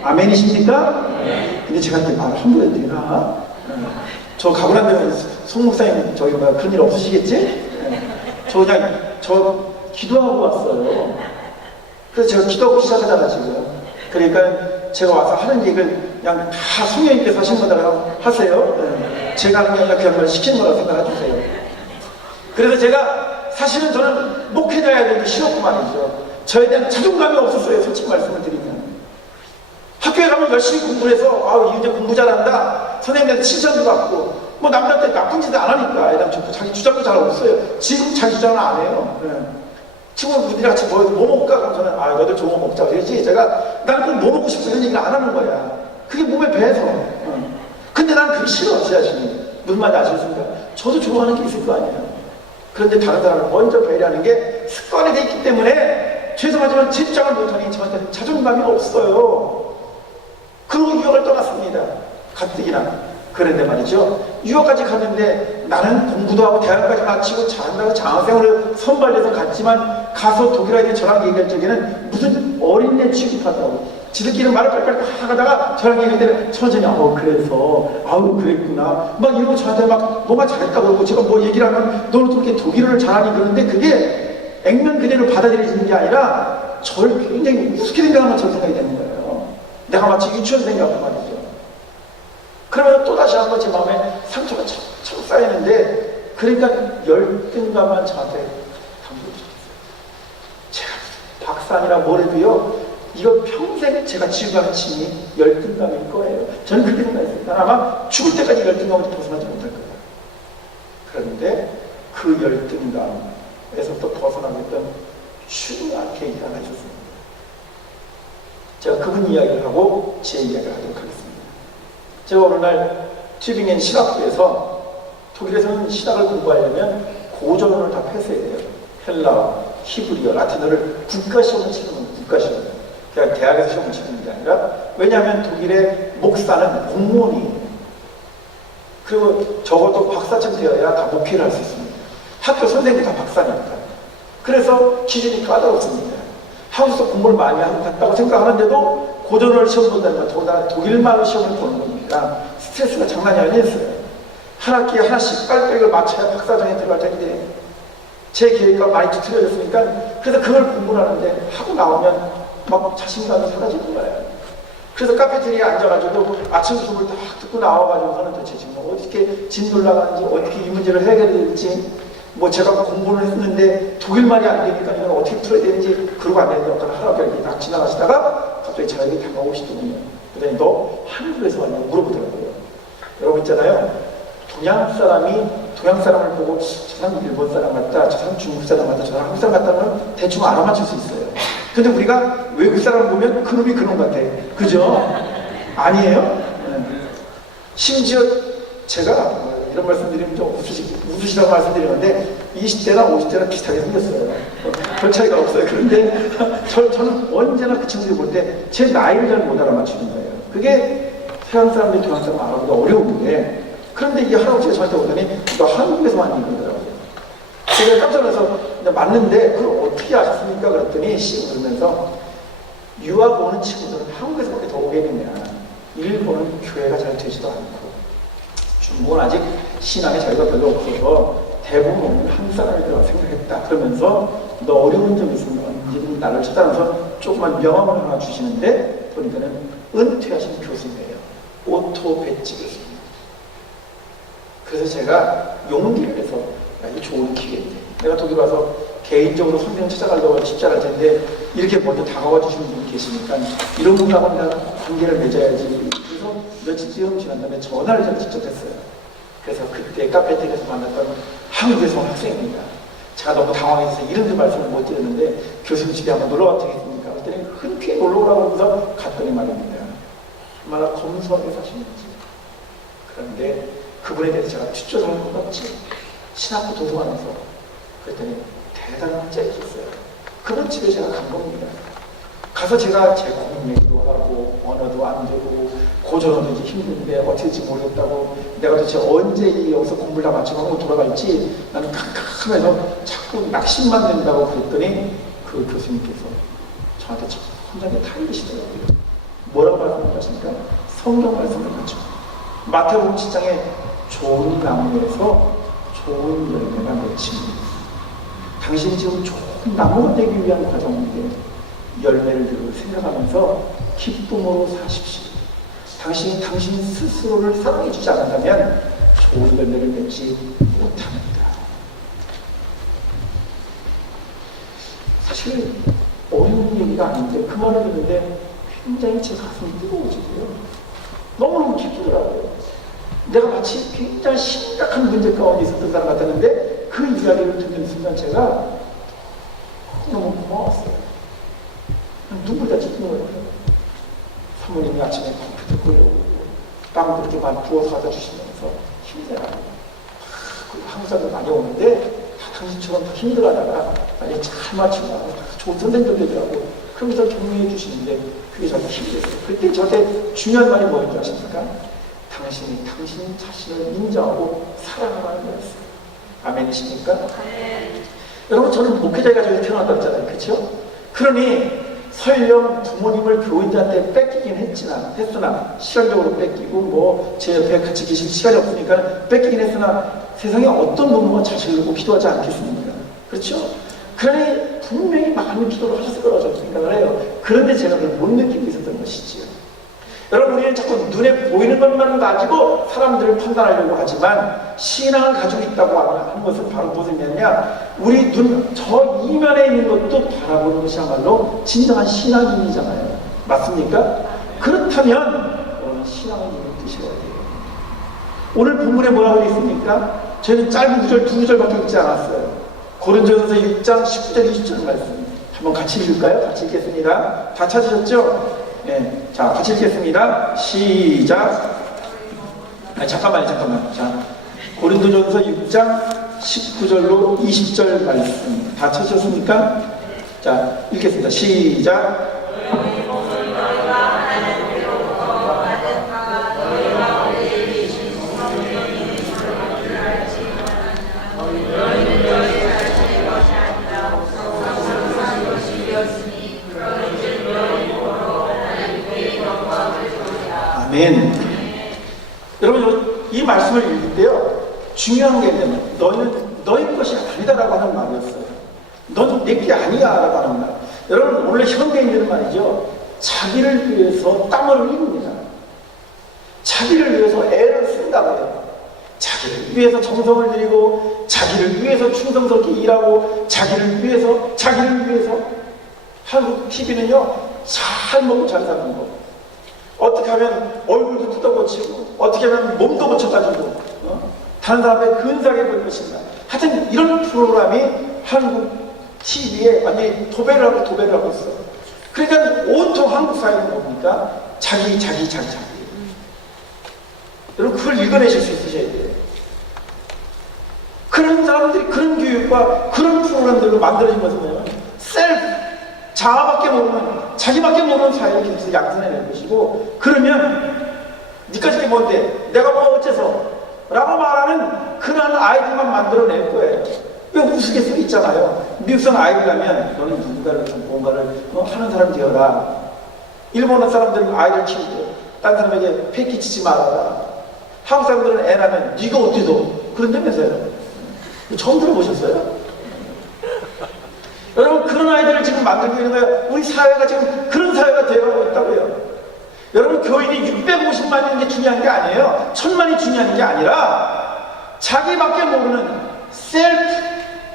아멘이십니까? 근데 제가 이제 말을 함부로 해도 되나? 저 가고 난 다음에 송 목사님 저기 그런 일 없으시겠지? 저 기도하고 왔어요. 그래서 제가 기도하고 시작하잖아 지금. 그러니까 제가 와서 하는 얘기를 그냥 다 성령님께서 하신 거다라고 하세요. 제가 하는 게 아니라 그냥 말 시키는 거라고 생각해 주세요. 그래서 제가 사실은 저는 목회자야 되기 싫었고 말이죠. 저에 대한 자존감이 없었어요. 솔직히 말씀을 드리면. 학교에 가면 열심히 공부를 해서 이 이제 공부 잘한다. 선생님한테 칭찬도 받고 뭐 남들한테 나쁜 짓을 안 하니까 애당 좋고 자기 주장도 잘 없어요. 지금 자기 주장은 안 해요. 친구들이 같이 뭐 먹을까? 그럼 저는 너들 좋은 거 먹자. 그러지 제가 나는 뭐 먹고 싶어 이런 얘기를 안 하는 거야. 그게 몸에 배서. 근데 난 그게 싫어. 제 자신이. 무슨 말인지 아시겠습니까? 저도 좋아하는 게 있을 거 아니에요. 그런데 다른 사람을 먼저 배려하는 게 습관이 돼 있기 때문에 죄송하지만 제 주장을 못하니 저한테는 자존감이 없어요. 그러고 유학을 떠났습니다. 가뜩이나. 그런데 말이죠. 유학까지 갔는데 나는 공부도 하고 대학까지 마치고 잘한다고 장학생으로 선발돼서 갔지만 가서 독일 아이들이 저랑 얘기할 적에는 무슨 어린애 취급하더라고. 지들끼리 말을 빨리빨리 하다가 저랑 얘기할 때는 천천히 그래서 그랬구나 막 이러고 저한테 막 뭐가 잘했다고 그러고 제가 뭐 얘기를 하면 너는 그렇게 독일어를 잘하니 그러는데 그게 액면 그대로 받아들여지는 게 아니라 저를 굉장히 우습게 생각하는 저 생각이 되는 거예요. 내가 마치 유치원생 같단 말이죠. 그러면 또다시 한번 제 마음에 상처가 참 쌓이는데 그러니까 열등감만 저한테 담겨주셨어요. 제가 박사니라 뭐래도요 이거 평생 제가 지고 가는 짐이 열등감일 거예요. 저는 그렇게 생각했어요. 난 아마 죽을 때까지 열등감을 벗어나지 못할 거예요. 그런데 그 열등감에서 또 벗어나겠던 중요한 계기가 하나 있었습니다. 제가 그분 이야기를 하고 제 이야기를 하도록 하겠습니다. 제가 어느 날 튜빙엔 신학부에서 독일에서는 신학을 공부하려면 고전어를 다 폐쇄해야 돼요. 헬라어, 히브리어, 라틴어를 국가시험을 치는 건 국가시험이에요. 그냥 대학에서 시험을 치는 게 아니라 왜냐하면 독일의 목사는 공무원이에요. 그리고 적어도 박사쯤 되어야 다 목회를 할 수 있습니다. 학교 선생님이 다 박사니까. 그래서 기준이 까다롭습니다. 한국에서 공부를 많이 하고 갔다고 생각하는데도 고전어를 시험 본다는 건 더군다나 독일말로 시험을 보는 거니까 스트레스가 장난이 아니었어요. 한 학기에 하나씩 빨리빨리 맞춰야 박사장에 들어갈 텐데 제 계획과 많이 뒤틀어졌으니까 그래서 그걸 공부를 하는데 하고 나오면 막 자신감이 사라지는 거예요. 그래서 카페테리아에 앉아가지고 아침 수업을 딱 듣고 나와가지고서는 도대체 지금 어떻게 진도를 나가는지 어떻게 이 문제를 해결해야 될지 뭐 제가 공부를 했는데 독일말이 안 되니까 이걸 어떻게 풀어야 되는지 그러고 안 되는 것까지 하라고 이렇게 딱 지나가시다가 갑자기 저에게 다가오시더군요. 그랬더니 너 한국에서 왔냐고 물어보더라고요. 여러분 있잖아요. 동양 사람을 보고 저 사람 일본 사람 같다, 저 사람 중국 사람 같다, 저 사람 한국 사람 같다면 대충 알아맞힐 수 있어요. 근데 우리가 외국 사람을 보면 그놈이 그놈 같아. 그죠? 아니에요? 네. 심지어 제가 이런 말씀드리면 좀 웃으시라고 말씀드리는데 20대나 50대나 비슷하게 생겼어요. 별 차이가 없어요. 그런데 저는 언제나 그 친구들 볼 때 제 나이를 잘 못 알아맞추는 거예요. 그게 서양 사람들이 동양 사람 알아보기가 어려운데 그런데 이 할아버지가 저한테 오더니 너 한국에서 많이 그러더라고요. 제가 깜짝 놀라서 맞는데 그걸 어떻게 아셨습니까? 그랬더니 그러면서 유학 오는 친구들은 한국에서밖에 더 오겠느냐. 일본은 교회가 잘 되지도 않고 중국은 아직 신앙의 자유가 별로 없어서 대부분 한국 사람이라고 생각했다. 그러면서 너 어려운 점 있으면 언제든 나를 찾아가서 조그만 명함을 하나 주시는데 보니까는 은퇴하신 교수님이에요. 오토 베치 교수님. 그래서 제가 용기를 내서 이게 좋은 기회인데 내가 독일 와서 개인적으로 성경 찾아가려고 쉽지 않을 텐데 이렇게 먼저 다가와 주시는 분이 계시니까 이런 분하고 내가 관계를 맺어야지. 그래서 며칠쯤 지난 다음에 전화를 제가 직접 했어요. 그래서 그때 카페테리아에서 만났던 한국에서 온 학생입니다. 제가 너무 당황해서 이름도 말씀을 못 드렸는데 교수님 집에 한번 놀러 와도 되겠습니까? 그랬더니 흔쾌히 놀러 오라고 하면서 갔더니 말입니다. 얼마나 검소하게 사시는지. 그런데 그분에 대해서 제가 뒷조사할 것 같지. 신학부 도서관에서 그랬더니 대단한 짝이 있었어요. 그분 집에 제가 간 겁니다. 가서 제가 제 고민 얘기도 하고 언어도 안 되고 고전어도 이제 힘든데 어떻게 될지 모르겠다고 내가 도대체 언제 여기서 공부를 다 마치고 한국 돌아갈지 나는 캄캄해서 자꾸 낙심만 된다고 그랬더니 그 교수님께서 저한테 천장에 타이르시더라고요. 뭐라고 말씀하십니까? 성경 말씀을 가지고 마태복음 7장에 좋은 나무에서 좋은 열매가 맺힙니다. 당신이 지금 좋은 나무가 되기 위한 과정인데 열매를 늘 생각하면서 기쁨으로 사십시오. 당신이 당신 스스로를 사랑해주지 않는다면 좋은 열매를 맺지 못합니다. 사실 어려운 얘기가 아닌데 그 말을 듣는데 굉장히 제 가슴이 뜨거워지고요. 너무너무 기쁘더라고요. 내가 마치 굉장히 심각한 문제 가운데 있었던 사람 같았는데 그 이야기를 듣는 순간 제가 너무 고마웠어요. 눈물 다 찢는 거예요. 사모님이 아침에 컴퓨터 끓여오고 빵 그렇게 많이 부어서 갖다 주시면서 힘내라고. 한국 사람들 많이 오는데 다 당신처럼 힘들어하다가 빨리 잘 맞추라고 좋은 선생님들 되더라고. 그러면서 격려해 주시는데 그게 저한테 힘이 됐어요. 그때 저한테 중요한 말이 뭐였는지 아십니까? 당신이 당신 자신을 인정하고 사랑하는 거였어요. 아멘이십니까? 아멘. 여러분, 저는 목회자 가족에 태어났다고 했잖아요. 그렇죠? 그러니 설령 부모님을 교인들한테 뺏기긴 했으나 시간적으로 뺏기고 뭐 제 옆에 같이 계실 시간이 없으니까 뺏기긴 했으나 세상에 어떤 부모가 자식을 놓고 기도하지 않겠습니까? 그렇죠? 그러니 분명히 많은 기도를 하셨을 거라고 저는 생각을 해요. 그런데 제가 그걸 못 느끼고 있었던 것이지요. 여러분, 우리는 자꾸 눈에 보이는 것만 가지고 사람들을 판단하려고 하지만 신앙을 가지고 있다고 하는 것은 바로 무엇이냐면 우리 저 이면에 있는 것도 바라보는 것이야말로 진정한 신앙인이잖아요. 맞습니까? 그렇다면 여러분, 신앙은 이걸 드셔야 돼요. 오늘 본문에 뭐라고 되어 있습니까? 저희는 짧은 구절 2구절밖에 읽지 않았어요. 고린도전서 6장 19절 20절 말씀 한번 같이 읽을까요? 같이 읽겠습니다. 다 찾으셨죠? 네, 자, 같이 읽겠습니다. 시작. 잠깐만요. 자, 고린도전서 6장 19절로 20절 말씀 다 찾으셨습니까? 자, 읽겠습니다. 시작. 아멘. 여러분, 이 말씀을 읽을 때요, 중요한 게 있냐면 너희 것이 아니다라고 하는 말이었어요. 넌 내게 아니야 라고 하는 말. 여러분, 원래 현대인들은 말이죠, 자기를 위해서 땀을 흘립니다. 자기를 위해서 애를 쓴다고 해요. 자기를 위해서 정성을 들이고 자기를 위해서 충성스럽게 일하고 자기를 위해서 한국 TV는요, 잘 먹고 잘 사는 거, 어떻게 하면 얼굴도 뜯어고치고 어떻게 하면 몸도 고쳐가지고 다른 사람의 근사하게 보일 것인가. 하여튼 이런 프로그램이 한국 TV에 완전히 도배를 하고 있어요. 그러니까 온통 한국 사회는 뭡니까? 자기. 여러분, 그걸 읽어내실 수 있으셔야 돼요. 그런 사람들이 그런 교육과 그런 프로그램들로 만들어진 것은 뭐냐면 자아밖에 모르는, 자기밖에 모르는 사회를 계속 양산해낼 것이고, 그러면 니까지 게 뭔데? 내가 뭐 어째서? 라고 말하는 그런 아이들만 만들어낼 거예요. 왜 우스갯소리 있잖아요. 미국산 아이들라면 너는 누군가를 좀 뭔가를 하는 사람 되어라. 일본어 사람들은 아이를 키울 때 딴 사람에게 패기 치지 말아라. 한국 사람들은 애 낳으면 네가 어때서? 그런다면서요. 처음 들어보셨어요? 여러분, 그런 아이들을 지금 만들고 있는 거예요. 우리 사회가 지금 그런 사회가 되어가고 있다고요. 여러분, 교인이 650만인 게 중요한 게 아니에요. 1000만이 중요한 게 아니라 자기밖에 모르는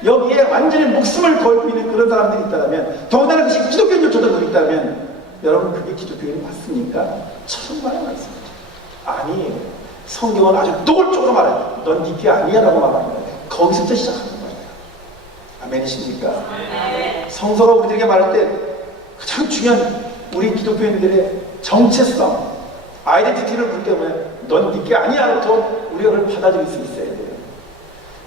여기에 완전히 목숨을 걸고 있는 그런 사람들이 있다면, 더군다나 그것이 기독교인들조차도 있다면, 여러분, 그게 기독교인이 맞습니까? 천만에 맞습니다. 아니에요. 성경은 아주 노골적으로 말해요. 넌 니께 아니야 라고 말하는 거예요. 거기서부터 시작하는 거예요. 아멘이십니까? 성서가 우리들에게 말할 때 가장 중요한 우리 기독교인들의 정체성, 아이덴티티를 볼 때문에 넌 니께 아니야부터 우리가 그걸 받아들일 수 있어야 돼요.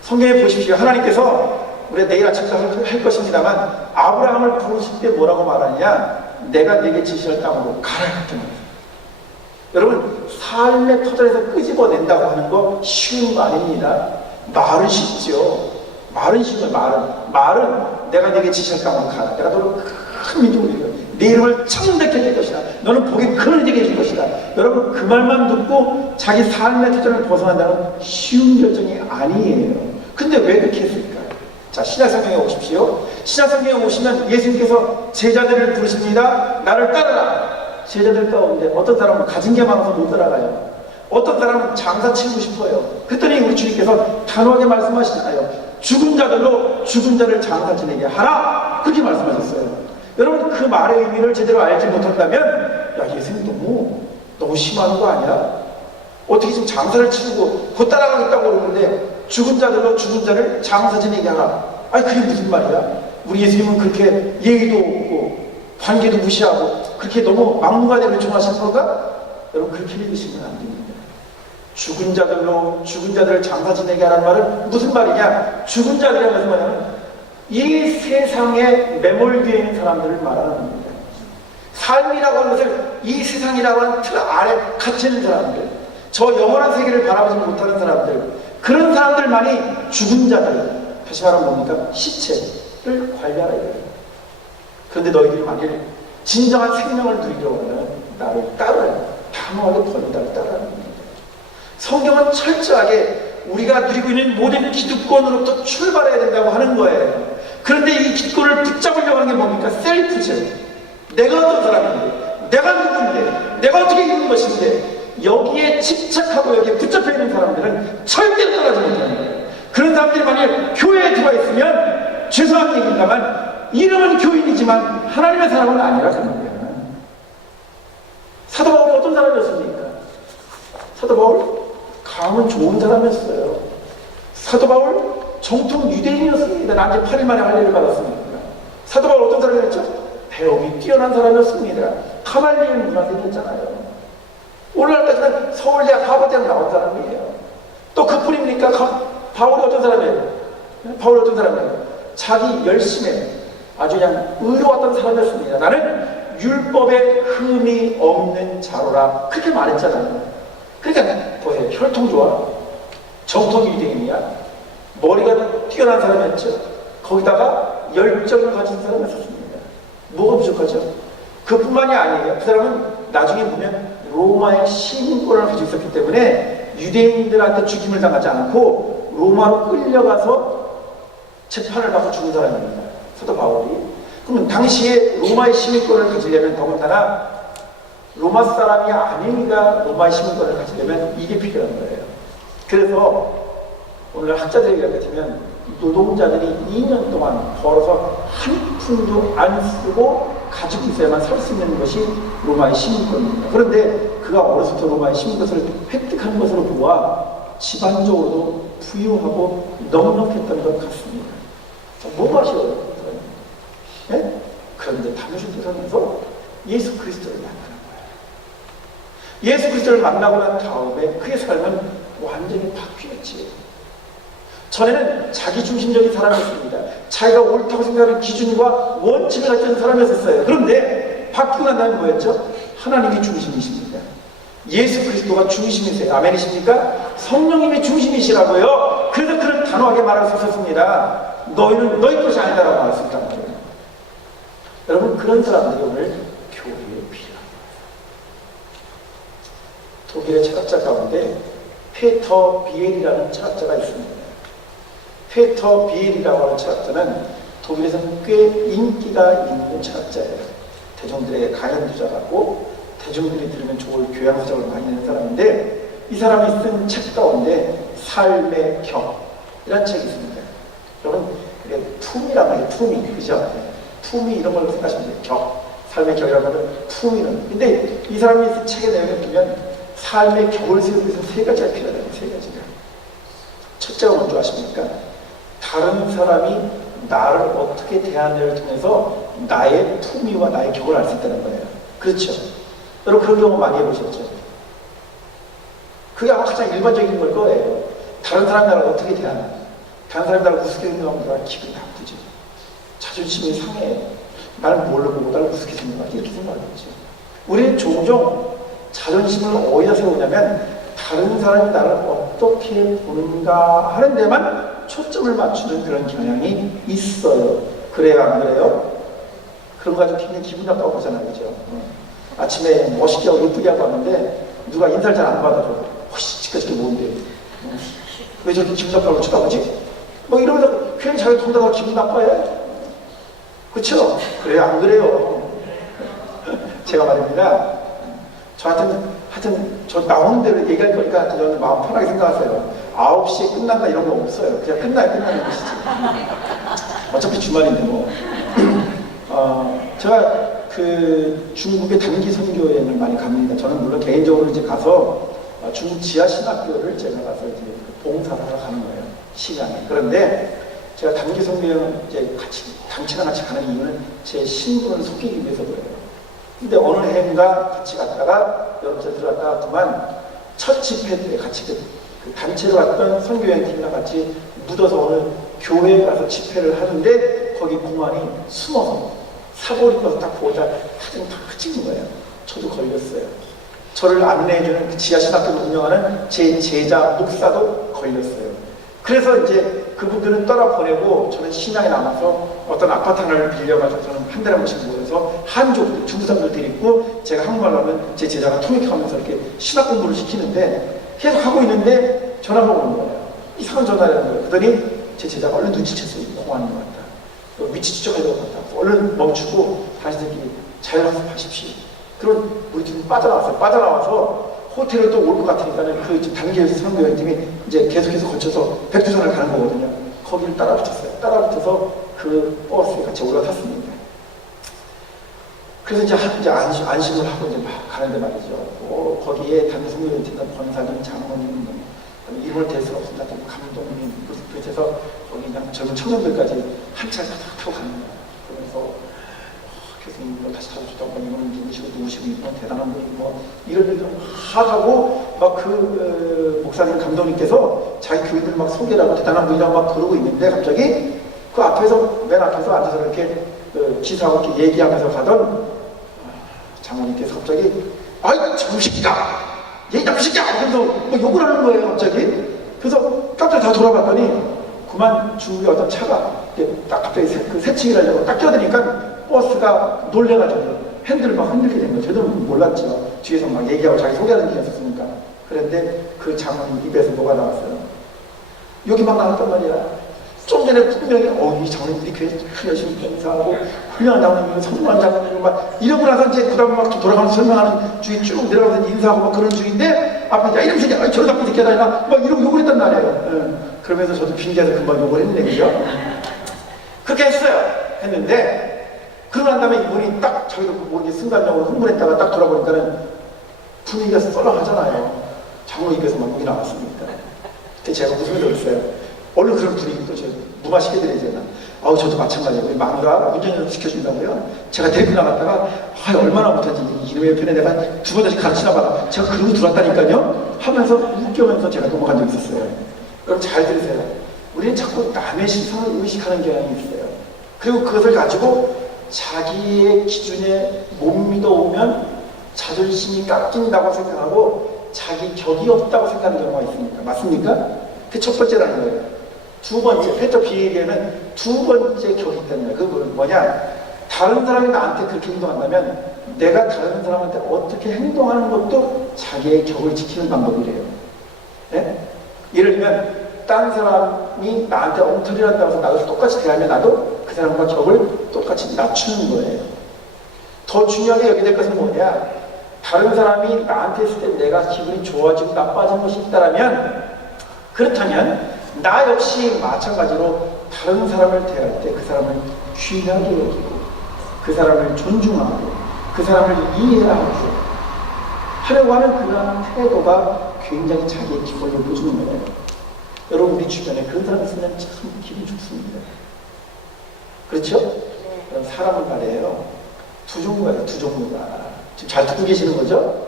성경에 보십시오. 하나님께서 우리가 내일 아침부터 할 것입니다만 아브라함을 부르실 때 뭐라고 말하느냐? 내가 내게 지시할 땅으로 가라 했던 거예요. 여러분, 삶의 터전에서 끄집어낸다고 하는 거 쉬운 거 아닙니다. 말은 쉽죠. 말은 쉬운 거예요. 말은 내가 내게 지시할 땅으로 가라. 내가 너를 큰 민족으로 이루어 내 이름을 창대케 해줄 것이다. 너는 복이 그늘지게 해줄 것이다. 여러분, 그 말만 듣고 자기 삶의 터전을 벗어난다는 쉬운 결정이 아니에요. 근데 왜 그렇게 했을까요? 자, 신약성경에 오십시오. 신약성경에 오시면 예수님께서 제자들을 부르십니다. 나를 따르라. 제자들 가운데 어떤 사람은 가진 게 많아서 못 따라가요. 어떤 사람은 장사 치고 싶어요. 그랬더니 우리 주님께서 단호하게 말씀하시잖아요. 죽은 자들로 죽은 자를 장사 지내게 하라. 그렇게 말씀하셨어요. 여러분, 그 말의 의미를 제대로 알지 못한다면, 야, 예수님 너무 심한 거 아니야? 어떻게 지금 장사를 치르고 곧 따라가겠다고 그러는데 죽은 자들로 죽은 자를 장사 지내게 하라. 아니, 그게 무슨 말이야? 우리 예수님은 그렇게 예의도 없고 관계도 무시하고 그렇게 너무 막무가내로 요청하신 건가? 여러분, 그렇게 읽으시면 안 됩니다. 죽은 자들로 죽은 자들을 장사 지내게 하라는 말은 무슨 말이냐? 죽은 자들이라는 것은 뭐냐면 이 세상에 매몰되어 있는 사람들을 말하는 겁니다. 삶이라고 하는 것을 이 세상이라고 하는 틀 아래 갇혀 있는 사람들, 저 영원한 세계를 바라보지 못하는 사람들, 그런 사람들만이 죽은 자들, 다시 말하면 뭡니까? 시체를 관리하라 이거예요. 그런데 너희들이 만일 진정한 생명을 누리려고는 나를 따르라. 단호하게 나를 따르라는 겁니다. 성경은 철저하게 우리가 누리고 있는 모든 기득권으로부터 출발해야 된다고 하는 거예요. 그런데 이 기득권을 붙잡으려고 하는 게 뭡니까? 셀프죠. 내가 어떤 사람인데, 내가 누군데, 내가 어떻게 있는 것인데, 여기에 집착하고 여기에 붙잡혀 있는 사람들은 절대로 떠나지 못하는 거예요. 그런 사람들이 만약 교회에 들어와 있으면 죄송한 얘기입니다만 이름은 교인이지만 하나님의 사람은 아니라 그런 거예요. 사도 바울이 어떤 사람이었습니까? 사도 바울 감은 좋은 사람이었어요. 사도 바울 정통 유대인이었습니다. 난지 8일 만에 할례를 받았습니다. 사도 바울 어떤 사람이었죠? 배움이 뛰어난 사람이었습니다. 가말리엘 문화생이었잖아요. 오늘날까지는 서울대학, 하버대학 나온 사람이에요. 또 그뿐입니까? 바울이 어떤 사람이에요? 바울이 어떤 사람이에요? 자기 열심에 아주 그냥 의로웠던 사람이었습니다. 나는 율법에 흠이 없는 자로라. 그렇게 말했잖아요. 그러니까 보세요. 혈통 좋아. 정통 유대인이야. 머리가 뛰어난 사람이었죠. 거기다가 열정을 가진 사람이었습니다. 뭐가 부족하죠? 그뿐만이 아니에요. 그 사람은 나중에 보면 로마의 시민권을 가지고 있었기 때문에 유대인들한테 죽임을 당하지 않고 로마로 끌려가서 재판을 받고 죽은 사람입니다. 사도 바울이. 그러면 당시에 로마의 시민권을 가지려면 더군다나 로마 사람이 아닌 이가 로마의 시민권을 가지려면 이게 필요한 거예요. 그래서 오늘 학자들의 얘기를 같으면 노동자들이 2년 동안 벌어서 한 푼도 안 쓰고 가지고 있어야만 살 수 있는 것이 로마의 시민권입니다. 그런데 그가 어렸을 때 로마의 시민권을 획득한 것으로 보아 집안적으로도 부유하고 넉넉했던 것 같습니다. 뭐가 아쉬워요? 네? 그런데 다윗을 세상에서 예수 그리스도를 만나는 거예요. 예수 그리스도를 만나고 난 다음에 그의 삶은 완전히 바뀌었지. 전에는 자기중심적인 사람이었습니다. 자기가 옳다고 생각하는 기준과 원칙을 가지고 있는 사람이었어요. 그런데 바뀌고 난 다음에 뭐였죠? 하나님이 중심이십니다. 예수 그리스도가 중심이세요. 아멘이십니까? 성령님이 중심이시라고요. 그래서 그런 단호하게 말할 수 있었습니다. 너희는 너희 것이 아니다라고 말할 수 있단 말이에요. 여러분, 그런 사람들이 오늘 교회에 필요합니다. 독일의 철학자 가운데 페터 비엘이라는 철학자가 있습니다. 페터 비엘이라고 하는 철학자는 독일에서는 꽤 인기가 있는 철학자예요. 대중들에게 강연도 잘하고 대중들이 들으면 좋을 교양서적을 많이 내는 사람인데, 이 사람이 쓴 책 가운데 삶의 격이라는 책이 있습니다. 여러분, 품이란 말이에요. 품이, 그죠? 품이 이런 걸 생각하시면 돼요. 격, 삶의 격이라고 하면 품이는. 근데 이 사람이 쓴 책의 내용을 보면 삶의 격을 세우기 위해서 세 가지가 필요하다는 세 가지가. 첫째가 뭔지 아십니까? 다른 사람이 나를 어떻게 대하느냐를 통해서 나의 품위와 나의 격을 알 수 있다는 거예요. 그렇죠? 여러분, 그런 경우 많이 해보셨죠? 그게 아마 가장 일반적인 걸 거예요. 다른 사람이 나를 어떻게 대하나, 다른 사람이 나를 우습게 생각하면 기분이 나쁘지, 자존심이 상해, 나를 뭘로 보고 나를 우습게 생각하지, 이렇게 생각하겠지. 우리는 종종 자존심을 어디다 세우냐면 다른 사람이 나를 어떻게 보는가 하는 데만 초점을 맞추는 그런 경향이 있어요. 그래요, 안 그래요? 그런 거 가지고 굉장히 기분 나쁘다고 보잖아요, 그죠? 아침에 멋있게 하고 예쁘게 하고 왔는데 누가 인사를 잘 안 받아줘. 혹시 지켜지게 뭔데? 왜 저렇게 기분 나쁘다고 쳐다보지? 뭐 이러면서 괜히 자기 통닭하고 기분 나빠해? 그쵸? 그래요, 안 그래요? 제가 말입니다. 하여튼 저 나오는 대로 얘기할 거니까 저는 마음 편하게 생각하세요. 9시에 끝난다 이런 거 없어요. 그냥 끝나는 것이지. 어차피 주말인데 뭐. 제가 그 중국의 단기 선교 여행을 많이 갑니다. 저는 물론 개인적으로 이제 가서 중국 지하신학교를 제가 가서 이제 봉사를 하러 가는 거예요. 시간에. 그런데 제가 단기 선교 여행을 이제 단체가 같이 가는 이유는 제 신분을 속이기 위해서 그래요. 근데 어느 해인가 같이 갔다가 여름철 들어갔다가 그만 첫 집회 때 같이 그 단체로 갔던 선교여행팀이랑 같이 묻어서 어느 교회에 가서 집회를 하는데 거기 공안이 숨어서 사고 입어서 딱 보자 사진 다 찍은 거예요. 저도 걸렸어요. 저를 안내해주는 그 지하 신학교를 운영하는 제 제자 목사도 걸렸어요. 그래서 이제 그분들은 떠나보내고 저는 신앙에 남아서 어떤 아파트 하나를 빌려가지고 저는 한 달에 한 번씩 모여서 한족 중국 사람들 데리고 제가 한국말 하면 제 제자가 통역하면서 이렇게 신학 공부를 시키는데 계속 하고 있는데 전화가 오는 거예요. 이상한 전화를 하는 거예요. 그러더니 제 제자가 얼른 눈치챘어요. 너무 하는 것 같다. 위치 추적해야 될 것 같다. 얼른 멈추고 당신들끼리 자율학습하십시오. 그런 우리 팀이 빠져나와서 호텔을 또 올 것 같으니까는 그 단계에서 선교회팀이 이제 계속해서 거쳐서 백두산을 가는 거거든요. 거기를 따라붙었어요. 따라붙어서 그 버스에 같이 올라탔습니다. 그래서 이제 안심을 하고 이제 막 가는데 말이죠. 거기에 다른 선교회팀 권사님, 장모님, 이름을 댈 수가 없습니다. 감독님, 그래서 거기 그냥 젊은 청년들까지 한 차를 타고 가는 거예요. 그러면서 교수님 뭐 다시 찾아주다가 이거는 누구시고 이건 대단한 분이고 뭐 이런 일들 하고 막 그 목사님 감독님께서 자기 교인들 막 소개를 하고 대단한 분이라고 막 그러고 있는데 갑자기 그 앞에서 맨 앞에서 앉아서 이렇게 기사하고 이렇게 얘기하면서 가던 장모님께서 갑자기 아이 정신이다 얘 남식이야 그래서 뭐 욕을 하는 거예요 갑자기. 그래서 깜짝 다 돌아봤더니 그만 중국의 어떤 차가 딱 갑자기 그 새치기를 하려고 딱 끼어드니까 버스가 놀래가지고 핸들을 막 흔들게 된 거예요. 저도 몰랐죠. 뒤에서 막 얘기하고 자기 소개하는 게 있었으니까. 그런데 그 장모님 입에서 뭐가 나왔어요? 여기 막 나왔단 말이야. 좀 전에 분명히 이 장모님들이 교회 열심히 인사하고 훌륭한 장모님, 성공한 장모님 막 이러고 나서 이제 그 다음에 막 돌아가면서 설명하는 중에 쭉 내려가서 인사하고 막 그런 중인데 앞에 야 이런 새끼야 저런 나쁜 새끼야 막 이러고 욕을 했단 말이에요. 그러면서 저도 빙계해서 금방 욕을 했네 그죠? 그렇게 했는데 그러고 난 다음에 이분이 딱 자기도 모르게 순간적으로 흥분했다가 딱 돌아보니까는 분위기가 썰렁하잖아요. 장로 입에서 막 욕이 나왔습니다. 그때 제가 무슨 소리 들었어요? 얼른 그런 분위기도 제가 무마시켜드리잖아. 아우 저도 마찬가지예요. 우리 마누라 운전 시켜준다고요. 제가 데리고 나갔다가 얼마나 못하지 이놈의 편에 내가 두 번 다시 가르치나 봐라. 제가 그러고 들어왔다니까요. 하면서 웃겨면서 제가 넘어간 적이 있었어요. 그럼 잘 들으세요. 우리는 자꾸 남의 시선을 의식하는 경향이 있어요. 그리고 그것을 가지고 자기의 기준에 못 믿어오면 자존심이 깎인다고 생각하고 자기 격이 없다고 생각하는 경우가 있습니다. 맞습니까? 그게 첫 번째라는 거예요. 두 번째, 페터 비에게는 두 번째 격이 있다는 거예요. 그건 뭐냐? 다른 사람이 나한테 그렇게 행동한다면 내가 다른 사람한테 어떻게 행동하는 것도 자기의 격을 지키는 방법이래요. 네? 예를 들면 다른 사람이 나한테 엉터리를 한다고 해서 나도 똑같이 대하면 나도 그 사람과 격을 똑같이 낮추는 거예요. 더 중요하게 여기 될 것은 뭐냐? 다른 사람이 나한테 있을 때 내가 기분이 좋아지고 나빠진 것이 있다면 그렇다면 나 역시 마찬가지로 다른 사람을 대할 때 그 사람을 귀하게 여기고 그 사람을 존중하고 그 사람을 이해하고 하려고 하는 그러한 태도가 굉장히 자기의 기분을 높여주는 거예요. 여러분 우리 주변에 그런 사람이 있으면 참 기분이 좋습니다. 그렇죠? 그럼 사람을 말해요. 두 종류가 있어요. 두 종류가. 지금 잘 듣고 계시는 거죠?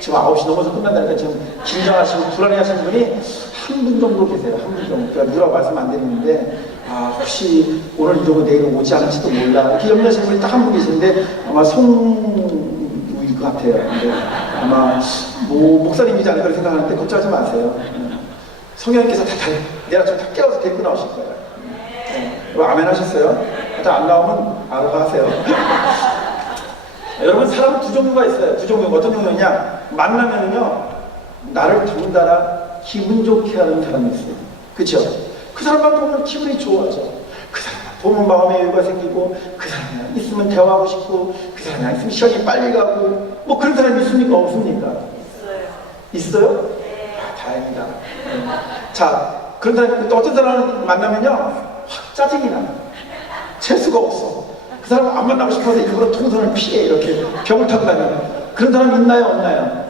지금 9시 넘어서 끝난다니까 지금 긴장하시고 불안해하시는 분이 한 분 정도 계세요. 한 분 정도. 그러니까 누가 말씀 안 드리는데 혹시 오늘 이러고 내일 오지 않을지도 몰라. 이렇게 염려하시는 분이 딱 한 분 계시는데 아마 송우일 것 같아요. 근데 아마 목사님이지 않을까 생각하는데 걱정하지 마세요. 성령님께서 내일 아침 다 깨워서 데리고 나오실 거예요. 네. 아멘 하셨어요? 일단 안 나오면 알아서 하세요. 여러분 사람은 두 종류가 있어요. 두 종류가 어떤 종류냐? 만나면은요 나를 덩달아 기분 좋게 하는 사람이 있어요. 그렇죠? 그 사람만 보면 기분이 좋아져. 그 사람만 보면 마음에 여유가 생기고 그 사람이랑 있으면 대화하고 싶고 그 사람이랑 있으면 시간이 빨리 가고 뭐 그런 사람이 있습니까? 없습니까? 있어요. 있어요? 네. 다행이다. 네. 자, 그런 사람이 또 어떤 사람을 만나면요 확 짜증이 나. 재수가 없어. 그 사람 안 만나고 싶어서 일부러 통선을 피해 이렇게 벽을 타고 다니는 그런 사람 있나요? 없나요?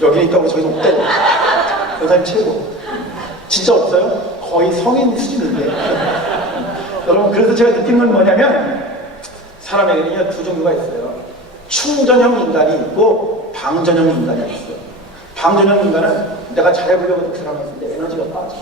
여기 있다고 저기서 없대요. 그 사람이 최고. 진짜 없어요? 거의 성인 수준인데. 여러분 그래서 제가 느낀 건 뭐냐면 사람에게는 두 종류가 있어요. 충전형 인간이 있고 방전형 인간이 있어요. 방전형 인간은 내가 잘해보려고 해도 그 사람이 있을 때 에너지가 빠져.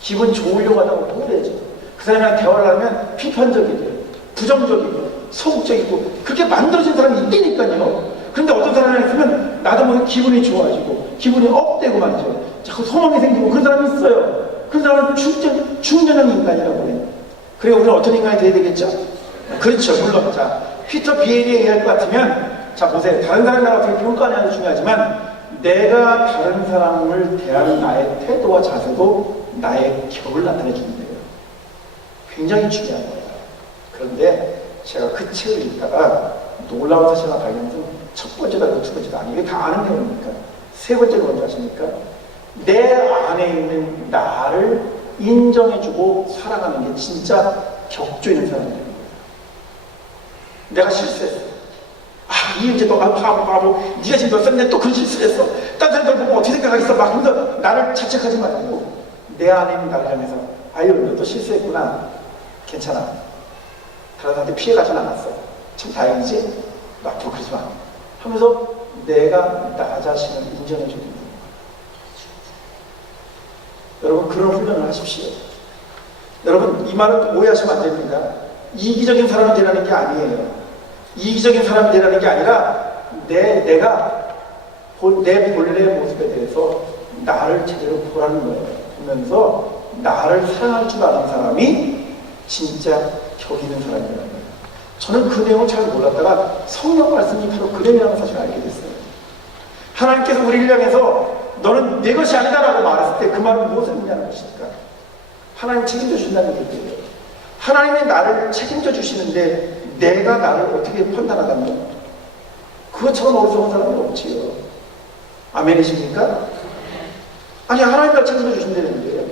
기분 좋으려고 하다가 우울해져. 그 사람이랑 대화를 하면 비판적이고 부정적이고 소극적이고 그렇게 만들어진 사람이 있다니까요. 그런데 어떤 사람이 있으면 나도 모르게 기분이 좋아지고 기분이 업되고 말이죠. 자꾸 소망이 생기고 그런 사람이 있어요. 그런 사람은 충전형 인간이라고 해요. 그래 우리는 어떤 인간이 돼야 되겠죠? 그렇죠. 물론 자 피터 비엘이 얘기할 것 같으면 자 보세요. 다른 사람이 나를 어떻게 평가하냐도 중요하지만 내가 다른 사람을 대하는 나의 태도와 자세도 나의 격을 나타내주는 거예요. 굉장히 중요한 거예요. 그런데 제가 그 책을 읽다가 놀라운 사실 하나 발견해서 첫 번째다 두 번째다 아니에요. 이게 다 아는 내용입니까? 세 번째가 뭔지 아십니까? 내 안에 있는 나를 인정해주고 사랑하는 게 진짜 격조 있는 사람이 되는 거예요. 내가 실수했어. 이 이제 너 바보, 네가 지금 몇 살인데 또 그런 실수했어. 딴 사람들 보고 어떻게 생각하겠어? 막 근데 나를 자책하지 말고 내 안에 있는 나를 향해서 아유, 너도 실수했구나. 괜찮아. 다른 사람한테 피해가진 않았어. 참 다행이지? 너 앞으로 그러지 마. 하면서 내가 나 자신을 인정해주는 거예요. 여러분 그런 훈련을 하십시오. 여러분 이 말은 오해하시면 안 됩니다. 이기적인 사람이 되라는 게 아니에요. 이기적인 사람이 되라는 게 아니라 내가 내 본래 모습에 대해서 나를 제대로 보라는 거예요. 보면서 나를 사랑할 줄 아는 사람이 진짜 격 있는 사람이라는 거예요. 저는 그 내용을 잘 몰랐다가 성경 말씀이 바로 그 내용이라는 사실을 알게 됐어요. 하나님께서 우리를 향해서 너는 내 것이 아니다라고 말했을 때 그 말은 무엇을 의미하는 것입니까? 하나님 책임져 준다는 얘기예요. 하나님이 나를 책임져 주시는데 내가 나를 어떻게 판단하다는 그것처럼 어리석은 사람이 없지요. 아멘이십니까? 아니 하나님 나를 책임져 주신다는데요.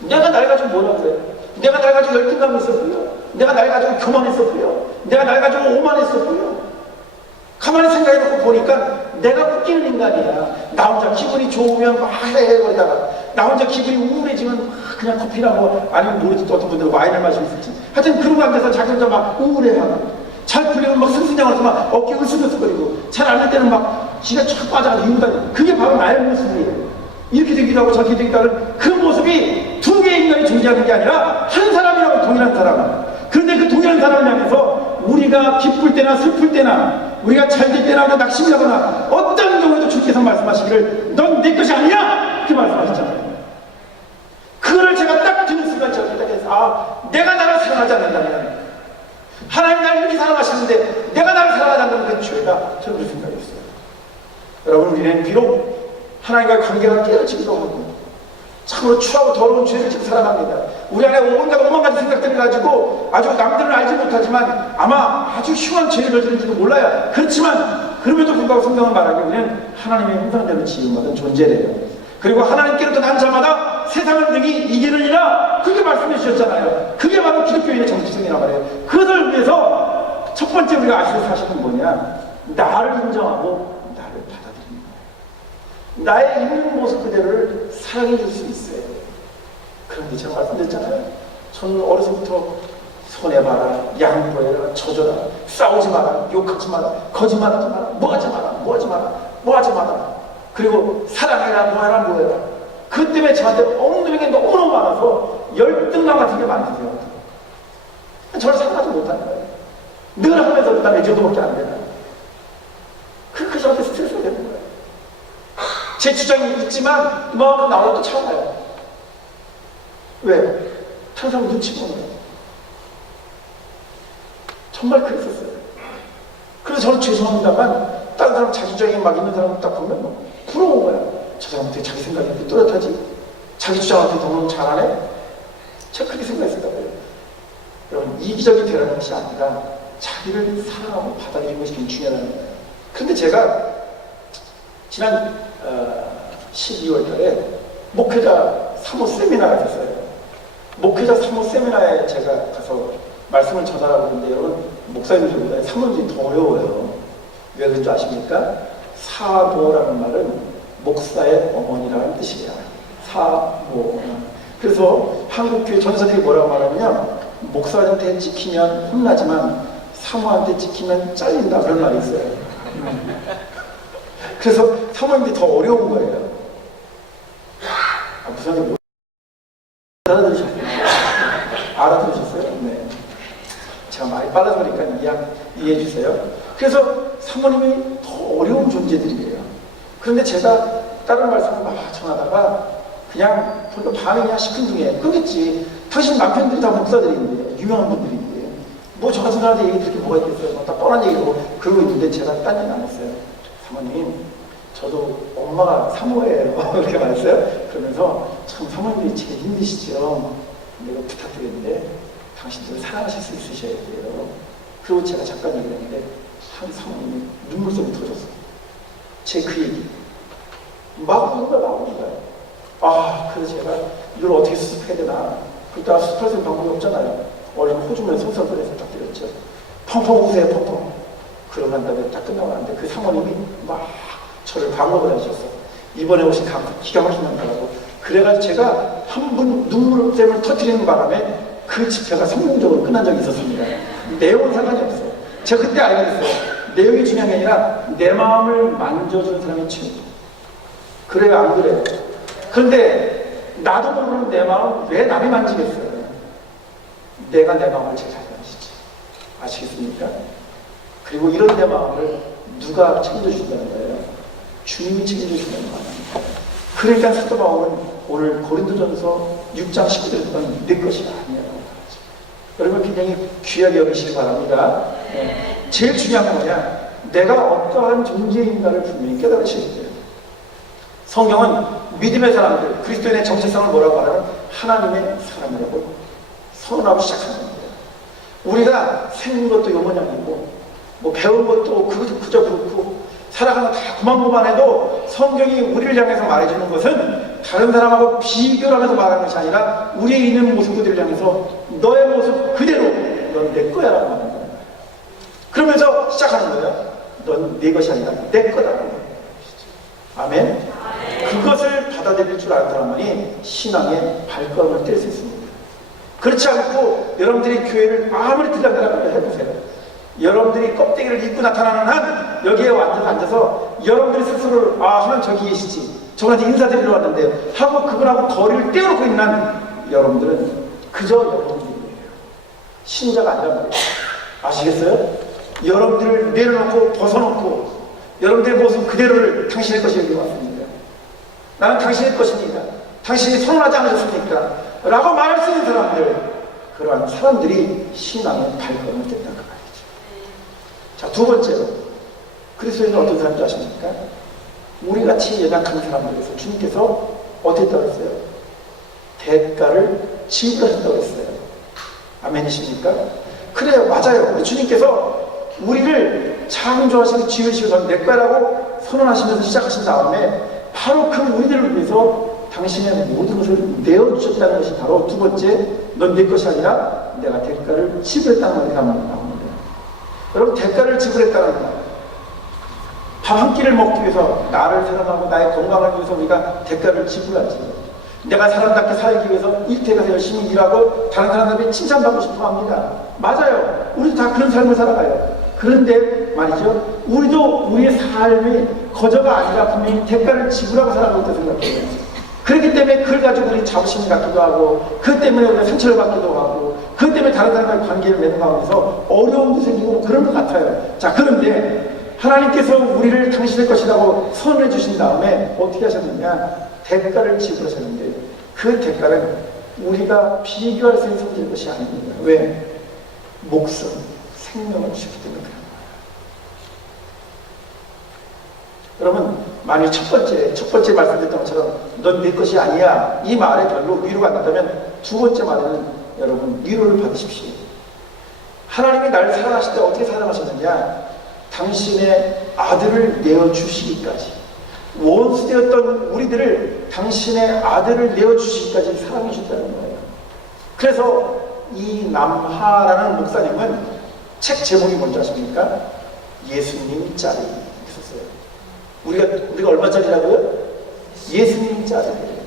내가 날 가지고 뭐라 그래? 내가 날 가지고 열등감이 있어 보여. 내가 날 가지고 교만했어 보여. 내가 날 가지고 오만했어 보여. 가만히 생각해보고 보니까 내가 웃기는 인간이야. 나 혼자 기분이 좋으면 막 해버리다가 나 혼자 기분이 우울해지면 그냥 커피나 뭐 아니면 모르지 또 어떤 분들은 와인을 마시고 있을지 하여튼 그러고 앉아서 자기 혼자 막 우울해하고 잘 풀리면 막 승승장하면서 막 어깨 으쓱으쓱거리고 잘 안 될 때는 막 기가 쫙 빠져가지고 이러다 그게 바로 나의 모습이에요. 이렇게 되기도 하고 저렇게 되기도 하는 그런 모습이 두 개의 인간이 존재하는 게 아니라 한 사람이라고 동일한 사람. 그런데 그 동일한 사람을 향해서 우리가 기쁠 때나 슬플 때나 우리가 잘 될 때나 낙심이 나거나 어떤 경우에도 주께서 말씀하시기를 넌 내 것이 아니야! 이렇게 말씀하셨잖아요. 그거를 제가 딱 듣는 순간 제가 생각해서 내가 나를 사랑하지 않는다면 하나님 나를 이렇게 사랑하시는데 내가 나를 사랑하지 않는 그 죄가 저는 그렇게 생각했어요. 여러분 우리는 비록 하나님과의 관계가 깨어지기도 하고 참으로 추하고 더러운 죄를 지금 살아갑니다. 우리 안에 온갖 오만 가지 생각들을 가지고 아주 남들은 알지 못하지만 아마 아주 흉한 죄를 저지른지도 몰라요. 그렇지만 그럼에도 불구하고 성경은 말하기에 우리는 하나님의 형상대로 지음받은 존재래요. 그리고 하나님께로부터 난 자마다 세상을 등이 이기느니라 그렇게 말씀해 주셨잖아요. 그게 바로 기독교인의 정체성이란 말이에요. 그것을 위해서 첫 번째 우리가 아실 사실은 뭐냐? 나를 인정하고 나를 받아들이는 거예요. 나의 있는 모습 그대로를 사랑해 줄 수 있어요. 그런데 제가 말씀드렸잖아요. 저는 어려서부터 손해봐라, 양보해라, 져줘라, 싸우지 마라, 욕하지 마라, 거짓말하지 마라, 뭐하지 마라, 뭐하지 마라, 뭐하지 마라. 그리고 사랑해라, 뭐해라, 뭐해라. 그 때문에 저한테 엉뚱한 게 너무너무 많아서 열등감 같은 게 많으세요. 저를 사랑하지 못하는 거예요. 늘 하면서 난 이 정도밖에 안 되나. 그렇게 저한테 스트레스가 되는 거예요. 제 주장이 있지만 마음은 나와 또 차와요. 왜? 다른 사람 눈치 보는 거예요. 정말 그랬었어요. 그래서 저는 죄송합니다만 다른 사람 자기 주장이 막 있는 사람 딱 보면 뭐 부러운 거야. 저 사람 어떻게 자기 생각이 이렇게 뚜렷하지? 자기 주장한테 너무 잘하네? 제가 그렇게 생각했었다고요. 여러분 이기적이 되라는 것이 아니라 자기를 사랑하고 받아들이는 것이 좀 중요하다는 거예요. 그런데 제가 지난 12월 달에 목회자 사모 세미나가 있었어요. 목회자 사모 세미나에 제가 가서 말씀을 전하라고 하는데 여러분 목사님들보다 사모님들이 더 어려워요. 왜 그런 줄 아십니까? 사모라는 말은 목사의 어머니라는 뜻이에요. 사모. 그래서 한국교회 전사들이 뭐라고 말하냐면 목사한테 찍히면 혼나지만 사모한테 찍히면 잘린다 그런 말이 있어요. 그래서 사모님들이 더 어려운 거예요. 무슨 뭐 알아들으셨어요? 알아들으셨어요? 네. 제가 말이 빨라서 그러니까 이해해 주세요. 그래서 사모님이 더 어려운 존재들이에요. 그런데 제가 다른 말씀을 막 전하다가 그냥 별로 반응이야 시큰둥해 끄겠지. 당신 남편들이 다 목사들인데 유명한 분들인데 뭐 저 같은 사람한테 얘기 듣게 뭐가 있겠어요. 뭐 다 뻔한 얘기고 그러고 있는데 제가 딴 얘기 안 했어요. 사모님 저도 엄마가 사모예요. 그렇게 말했어요. 그러면서 참 사모님이 제일 힘드시죠. 내가 부탁드리는데 당신들 사랑하실 수 있으셔야 돼요. 그리고 제가 잠깐 얘기를 했는데 한 사모님이 눈물소리 터졌어요. 제 그 얘기 막 우는 거야. 아, 그래서 제가 이걸 어떻게 수습해야 되나. 그러다가 수습할 수 있는 방법이 없잖아요. 얼른 호주면 소설들에서 딱 드렸죠. 펑펑 우세요, 펑펑. 그러고 난 다음에 딱 끝나고 나는데 그 사모님이 막 저를 방법을 해주셨어. 이번에 오신 기가 막힌 남자라고. 그래가지고 제가 한 분 눈물샘을 터뜨리는 바람에 그 집회가 성공적으로 끝난 적이 있었습니다. 내용은 상관이 없어. 제가 그때 알게 됐어요. 내용이 중요한 게 아니라 내 마음을 만져주는 사람이 최고. 그래요, 안 그래요? 그런데 나도 모르는 내 마음을 왜 남이 만지겠어요? 내가 내 마음을 제일 잘 만지지. 아시겠습니까? 그리고 이런 내 마음을 누가 책임져준다는 거예요? 주님이 책임져준다는 거예요. 그러니까 사도 바울은 오늘 고린도전서 6장 19절에 보면 내 것이 아니라고 말하죠. 여러분 굉장히 귀하게 여기시기 바랍니다. 제일 중요한 건 뭐냐? 내가 어떠한 존재인가를 분명히 깨달으셔야 돼요. 성경은 믿음의 사람들, 그리스도인의 정체성을 뭐라고 하냐면 하나님의 사람이라고 선언하고 시작하는 거예요. 우리가 생긴 것도 요 모양이고 뭐 배운 것도 그저 그렇고 살아가는 다 고만고만해도 성경이 우리를 향해서 말해주는 것은 다른 사람하고 비교를 하면서 말하는 것이 아니라 우리에 있는 모습들을 향해서 너의 모습 그대로 넌 내 거야 라고 하는 거예요. 그러면서 시작하는 거예요. 넌 내 것이 아니라 내 거다라는 거예요. 아멘? 그것을 받아들일 줄 아는 사람만이 신앙의 발걸음을 뗄 수 있습니다. 그렇지 않고 여러분들이 교회를 아무리 들락날락 해보세요. 여러분들이 껍데기를 입고 나타나는 한 여기에 앉아서 여러분들이 스스로를 하나님 저기 계시지 저한테 인사드리러 왔는데 하고 그분하고 거리를 떼어놓고 있는 한 여러분들은 그저 여러분들이에요. 신자가 아니란 말이에요. 아시겠어요? 여러분들을 내려놓고 벗어놓고 여러분들의 모습 그대로를 당신의 것이 여기 왔습니다. 나는 당신의 것입니다. 당신이 선언하지 않으셨습니까? 라고 말할 수 있는 사람들, 그러한 사람들이 신앙의 발걸음을 뗐다는 그 말이죠. 자, 두 번째로 그리스도인은 어떤 사람인지 아십니까? 우리같이 연약한 사람들에서 주님께서 어떻게 했다고 했어요? 대가를 지불하셨다고 했어요. 아멘이십니까? 그래요, 맞아요. 주님께서 우리를 창조하시고 지으시고 내 거라고 선언하시면서 시작하신 다음에 바로 그 우리들을 위해서 당신의 모든 것을 내어주셨다는 것이 바로 두 번째, 넌 내 것이 아니라 내가 대가를 지불했다는 말이 나옵니다. 여러분, 대가를 지불했다는 말, 밥 한 끼를 먹기 위해서 나를 사랑하고 나의 건강을 위해서 우리가 대가를 지불하지. 내가 사람답게 살기 위해서 일터에서 열심히 일하고 다른 사람들이 칭찬받고 싶어 합니다. 맞아요. 우리도 다 그런 삶을 살아가요. 그런데 말이죠, 우리도 우리의 삶이 거저가 아니라 분명히 대가를 지불하고 살아가고 있다고 생각해요. 그렇기 때문에 그걸 가지고 우리 자부심을 갖기도 하고, 그것 때문에 우리가 상처를 받기도 하고, 그것 때문에 다른 사람과의 관계를 맺는 가운데서 어려움도 생기고 그런 것 같아요. 자, 그런데 하나님께서 우리를 당신의 것이라고 선언해 주신 다음에 어떻게 하셨느냐? 대가를 지불하셨는데 그 대가는 우리가 비교할 수 있는 것이 아닙니다. 왜? 목숨, 생명을 주셨기 때문에 그런 거예요. 여러분, 만일 첫 번째 말씀드렸던 것처럼 넌 내 것이 아니야, 이 말에 별로 위로가 안 된다면 두 번째 말에는 여러분 위로를 받으십시오. 하나님이 나를 사랑하실 때 어떻게 사랑하셨느냐? 당신의 아들을 내어주시기까지, 원수되었던 우리들을 당신의 아들을 내어주시기까지 사랑해 주셨다는 거예요. 그래서 이 남하라는 목사님은 책 제목이 뭔지 아십니까? 예수님 짤이 있었어요. 우리가 얼마짜리라고요? 예수님 짤이에요.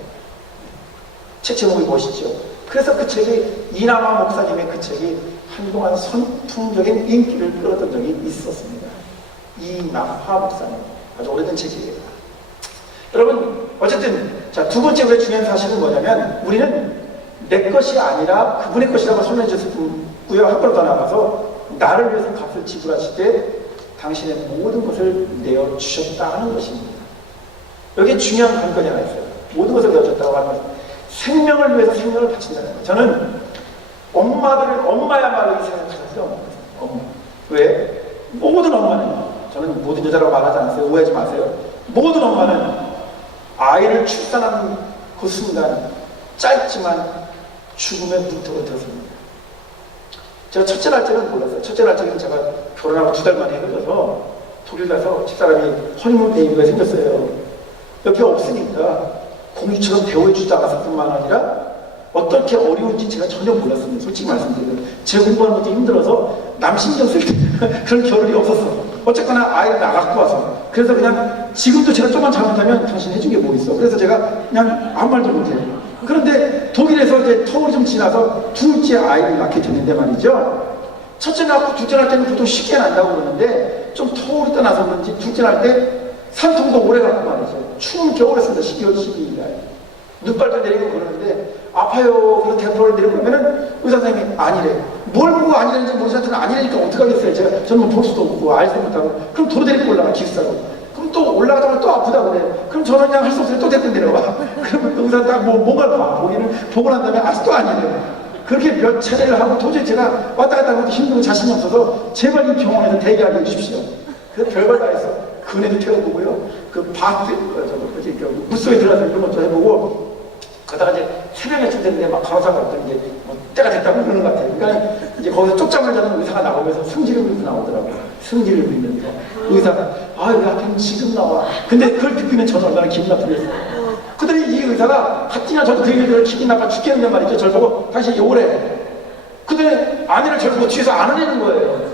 책 제목이 멋있죠. 그래서 그 책이, 이남하 목사님의 그 책이 한동안 선풍적인 인기를 끌었던 적이 있었습니다. 이남하 목사님, 아주 오래된 책이에요. 여러분, 어쨌든 자, 두 번째 우리의 중요한 사실은 뭐냐면 우리는 내 것이 아니라 그분의 것이라고 선언해 주셨고요. 한 번 더 나가서 나를 위해서 값을 지불하실 때 당신의 모든 것을 내어주셨다 하는 것입니다. 여기에 중요한 관건이 하나 있어요. 모든 것을 내어줬다고 하는 것은 생명을 위해서 생명을 바친다는 거예요. 저는 엄마야말로 이 세상에 가장 필요한 거예요. 엄마. 왜? 모든 엄마는, 저는 모든 여자라고 말하지 않았어요. 오해하지 마세요. 모든 엄마는 아이를 출산하는 그 순간 짧지만 죽음의 문턱을 들었습니다. 제가 첫째 날짜는 몰랐어요. 첫째 날짜는 제가 결혼하고 2달 만에 헤어져서 독일 가서 집사람이 허니문 베이비가 생겼어요. 옆에 없으니까 공주처럼 대우해주지 않았을 뿐만 아니라 어떻게 어려운지 제가 전혀 몰랐습니다. 솔직히 말씀드리면 제 공부하는 것도 힘들어서 남 신경 쓸 때 그런 겨를이 없었어. 어쨌거나 아이를 나갖고 와서 그래서 그냥 지금도 제가 조금만 잘못하면 당신 해준 게 뭐 있어. 그래서 제가 그냥 아무 말도 못해요. 그런데 독일에서 이제 터울이 좀 지나서 둘째 아이를 낳게 됐는데 말이죠. 첫째 낳고 둘째 낳을 때는 보통 쉽게 난다고 그러는데 좀 터울이 떠나서 그런지 둘째 낳을 때 산통도 오래 갔고 말이죠. 추운 겨울이었습니다. 12월 12일 날. 눈발도 내리고 그러는데 아파요. 그래서 대포를 내리고 그러면은 의사 선생님이 아니래. 뭘 보고 아니라는지 모르는 사람들은 아니라니까 어떡하겠어요. 저는 뭐 볼 수도 없고 알지도 못하고. 그럼 도로 데리고 올라가 기숙사로. 그럼 또 올라가다가 또 아프다고 그래. 그럼 저는 그냥 할 수 없어요. 또 데리고 내려와. 그러면 그 의사 딱 뭔가를 봐. 보기는 보고 난 다음에 아직도 아니래요. 그렇게 몇 차례를 하고 도저히 제가 왔다 갔다 하고 힘들고 자신이 없어서 제발 이 병원에서 대기하게 해주십시오. 그래서 별걸 다 했어. 그네도 태워보고요. 그 바트, 물속에 들어가서 이런 것도 해보고 그러다가 이제 새벽에쯤 됐는데 막 간호사가 어떤 이제 뭐 때가 됐다고 그러는 것 같아요. 그러니까 이제 거기서 쪽잠을 자는 의사가 나오면서 승질을 부리면서 나오더라고요. 승질을 부리면서 의사가 왜 하필 지금 나와. 근데 그걸 듣기는 저는 얼마나 기분 나쁘겠어요. 그들이 이 의사가 하여튼이나 저도 그 얘기를 기분 나빠 죽겠는데 말이죠. 저를 보고 당신 욕을 해. 그들이 아내를 저를 보고 뒤에서 안아내는 거예요.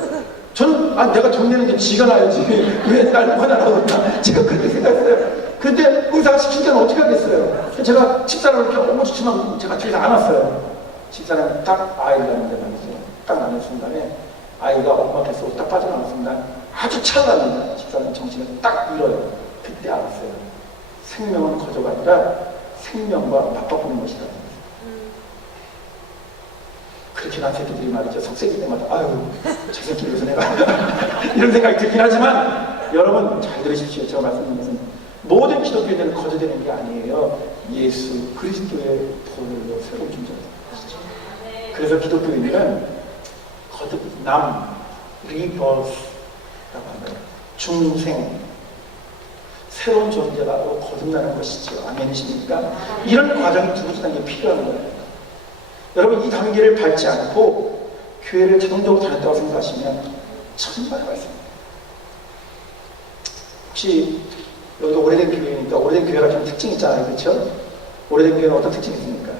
저는 내가 돈 내는 게 지가 나야지 왜 날 화나라고 제가 그렇게 생각했어요. 근데 의사가 시킨 데는 어떻게 하겠어요. 제가 집사람을 이렇게 엉거주치만 제가 뒤에서 안았어요. 집사람이 딱 아이를 낳는데 말이죠. 딱 낳는 순간에 아이가 엄마 뱃속으로 딱 빠져나오는 순간 아주 찰나입니다. 집사람 정신을 딱 잃어요. 그때 알았어요. 생명은 거저가 아니라 생명과 맞바꾸는 것이다. 그렇게 난 새끼들이 말이죠. 석세기 때마다 저 새끼를 위해서 내가 이런 생각이 들긴 하지만 여러분 잘 들으십시오. 제가 말씀드린 것은 모든 기독교인들은 거저되는 게 아니에요. 예수 그리스도의 보혈로 새로운 존재입니다. 그래서 기독교인들은 거듭남, 리버스라고 합니다. 중생, 새로운 존재가 거듭나는 것이죠. 아멘이십니까? 이런 과정이 두 번째 단계에 필요한 거예요. 여러분 이 단계를 밟지 않고 교회를 자동적으로 다녔다고 생각하시면 정말 말씀입니다. 혹시 여기가 오래된 교회니까 오래된 교회가 좀 특징이 있잖아요. 그렇죠? 오래된 교회는 어떤 특징이 있습니까?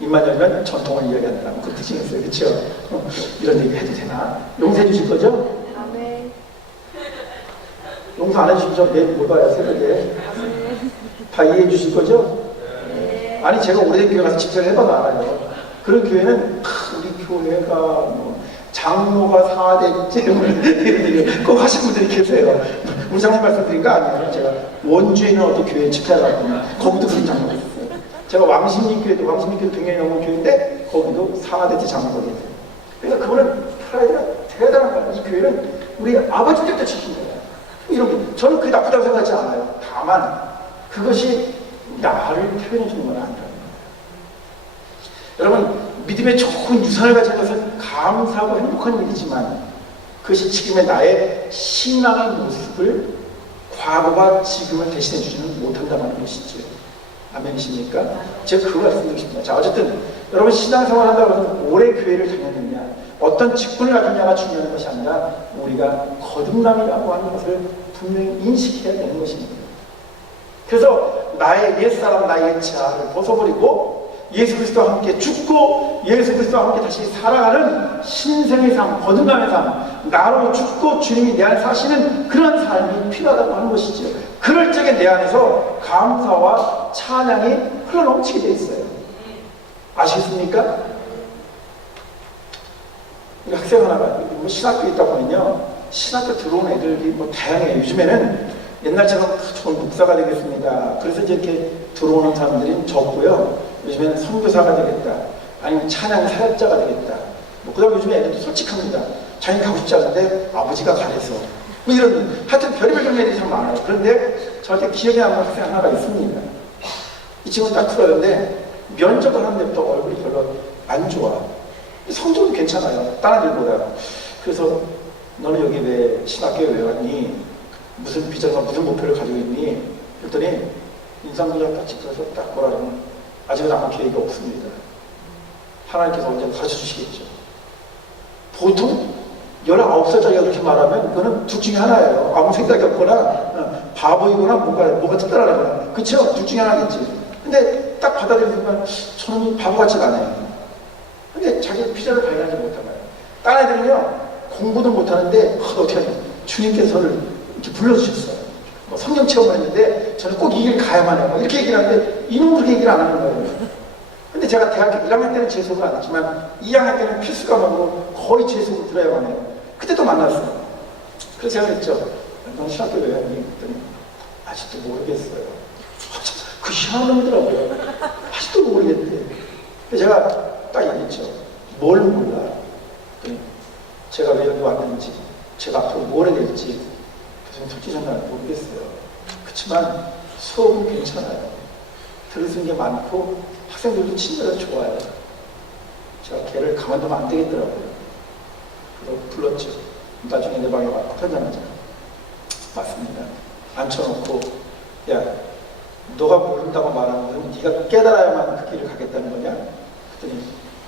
입만 열면 전통을 이야기한다는 그 특징이 있어요. 그렇죠? 이런 얘기 해도 되나? 용서해 주실 거죠? 네. 용서 안 해주시면 내일 뭘 봐요? 새벽에. 다 이해해 주실 거죠? 아니 제가 오래된 교회 가서 집회를 해봐도 알아요. 그런 교회는 우리 교회가 뭐 장로가 4대째 꼭 하신 분들이 계세요. 우리 장로님 말씀드린 거 아니에요. 제가 원주에 있는 어떤 교회에 집회를 갔거든요. 거기도 그런 장로가 있었어요. 제가 왕십리교회도 굉장히 넘은 교회인데 거기도 4대째 장로가 계세요. 그러니까 그거는 프라이드가 대단한 거예요. 이 교회는 우리 아버지 때부터 지킨 거예요. 이런 저는 그게 나쁘다고 생각하지 않아요. 다만 그것이 나를 표현해 주는 건 아니라는 거예요. 여러분 믿음의 좋은 유산을 가진 것은 감사하고 행복한 일이지만 그것이 지금의 나의 신앙의 모습을 과거와 지금을 대신해 주지는 못한다는 것이죠. 아멘이십니까? 제가 그걸 말씀드리고 싶습니다. 자 어쨌든 여러분 신앙생활 한다고 해서 오래 교회를 다녔느냐 어떤 직분을 가졌냐가 중요한 것이 아니라 우리가 거듭남이라고 하는 것을 분명히 인식해야 되는 것입니다. 그래서 나의 옛사람, 나의 자아를 벗어버리고 예수 그리스도와 함께 죽고 예수 그리스도와 함께 다시 살아가는 신생의 삶, 거듭남의 삶, 나로 죽고 주님이 내 안에 사시는 그런 삶이 필요하다고 하는 것이죠. 그럴 적에 내 안에서 감사와 찬양이 흘러넘치게 되어 있어요. 아시겠습니까? 우리 학생 하나가 신학교에 있다 보면요, 신학교 들어온 애들이 다양해요. 요즘에는 옛날처럼 좋은 목사가 되겠습니다. 그래서 이렇게 들어오는 사람들이 적고요. 요즘에는 선교사가 되겠다. 아니면 찬양 사역자가 되겠다. 그 다음에 요즘에 애들도 솔직합니다. 자기는 가고 싶지 않은데 아버지가 가래서 뭐 이런 하여튼 별의별 경우들이 참 많아요. 그런데 저한테 기억에 남는 학생 하나가 있습니다. 이 친구는 딱 들었는데 면접을 하는데부터 얼굴이 별로 안 좋아. 성적은 괜찮아요. 다른 애들보다. 그래서 너는 여기 왜 신학교에 왜 왔니? 무슨 비전과 무슨 목표를 가지고 있니? 그랬더니 인상도장 딱 찍어서 딱 뭐라 그러면 아직은 아무 계획이 없습니다. 하나님께서 언제 가르쳐 주시겠죠. 보통 19살짜리가 그렇게 말하면 그거는 둘 중에 하나예요. 아무 생각이 없거나 바보이거나 뭐가 특별하거나 거나. 그쵸? 둘 중에 하나겠지. 근데 딱 받아들이는 순간 저는 바보같이 나네요. 근데 자기 비전을 발견하지 못한 거예요. 다른 애들은요 공부도 못하는데 어떻게 하냐. 주님께서 저를 이렇게 불러주셨어요. 뭐 성경 체험을 했는데 저는 꼭 이 길 가야만 해요. 이렇게 얘기를 하는데 이놈은 그렇게 얘기를 안 하는 거예요. 근데 제가 대학교 1학년 때는 재수업을 안 했지만 2학년 때는 필수 과목으로 거의 재수업을 들어야만 해요. 그때도 만났어요. 그래서 제가 그랬죠. 넌 신학교 왜 왔니? 그랬더니 아직도 모르겠어요. 그 희한한 놈이더라고요. 아직도 모르겠대. 그래서 제가 딱 얘기했죠. 뭘 몰라? 그랬더니 제가 왜 여기 왔는지, 제가 앞으로 뭘 해야 될지 저는 솔직히 저는 모르겠어요. 그렇지만 수업은 괜찮아요. 들을 수 있는 게 많고 학생들도 친절해서 좋아요. 제가 걔를 가만두면 안 되겠더라고요. 그래서 불렀죠. 나중에 내 방에 와서 편장하자. 맞습니다. 앉혀놓고 야 너가 모른다고 말하는 건 네가 깨달아야만 그 길을 가겠다는 거냐? 그랬더니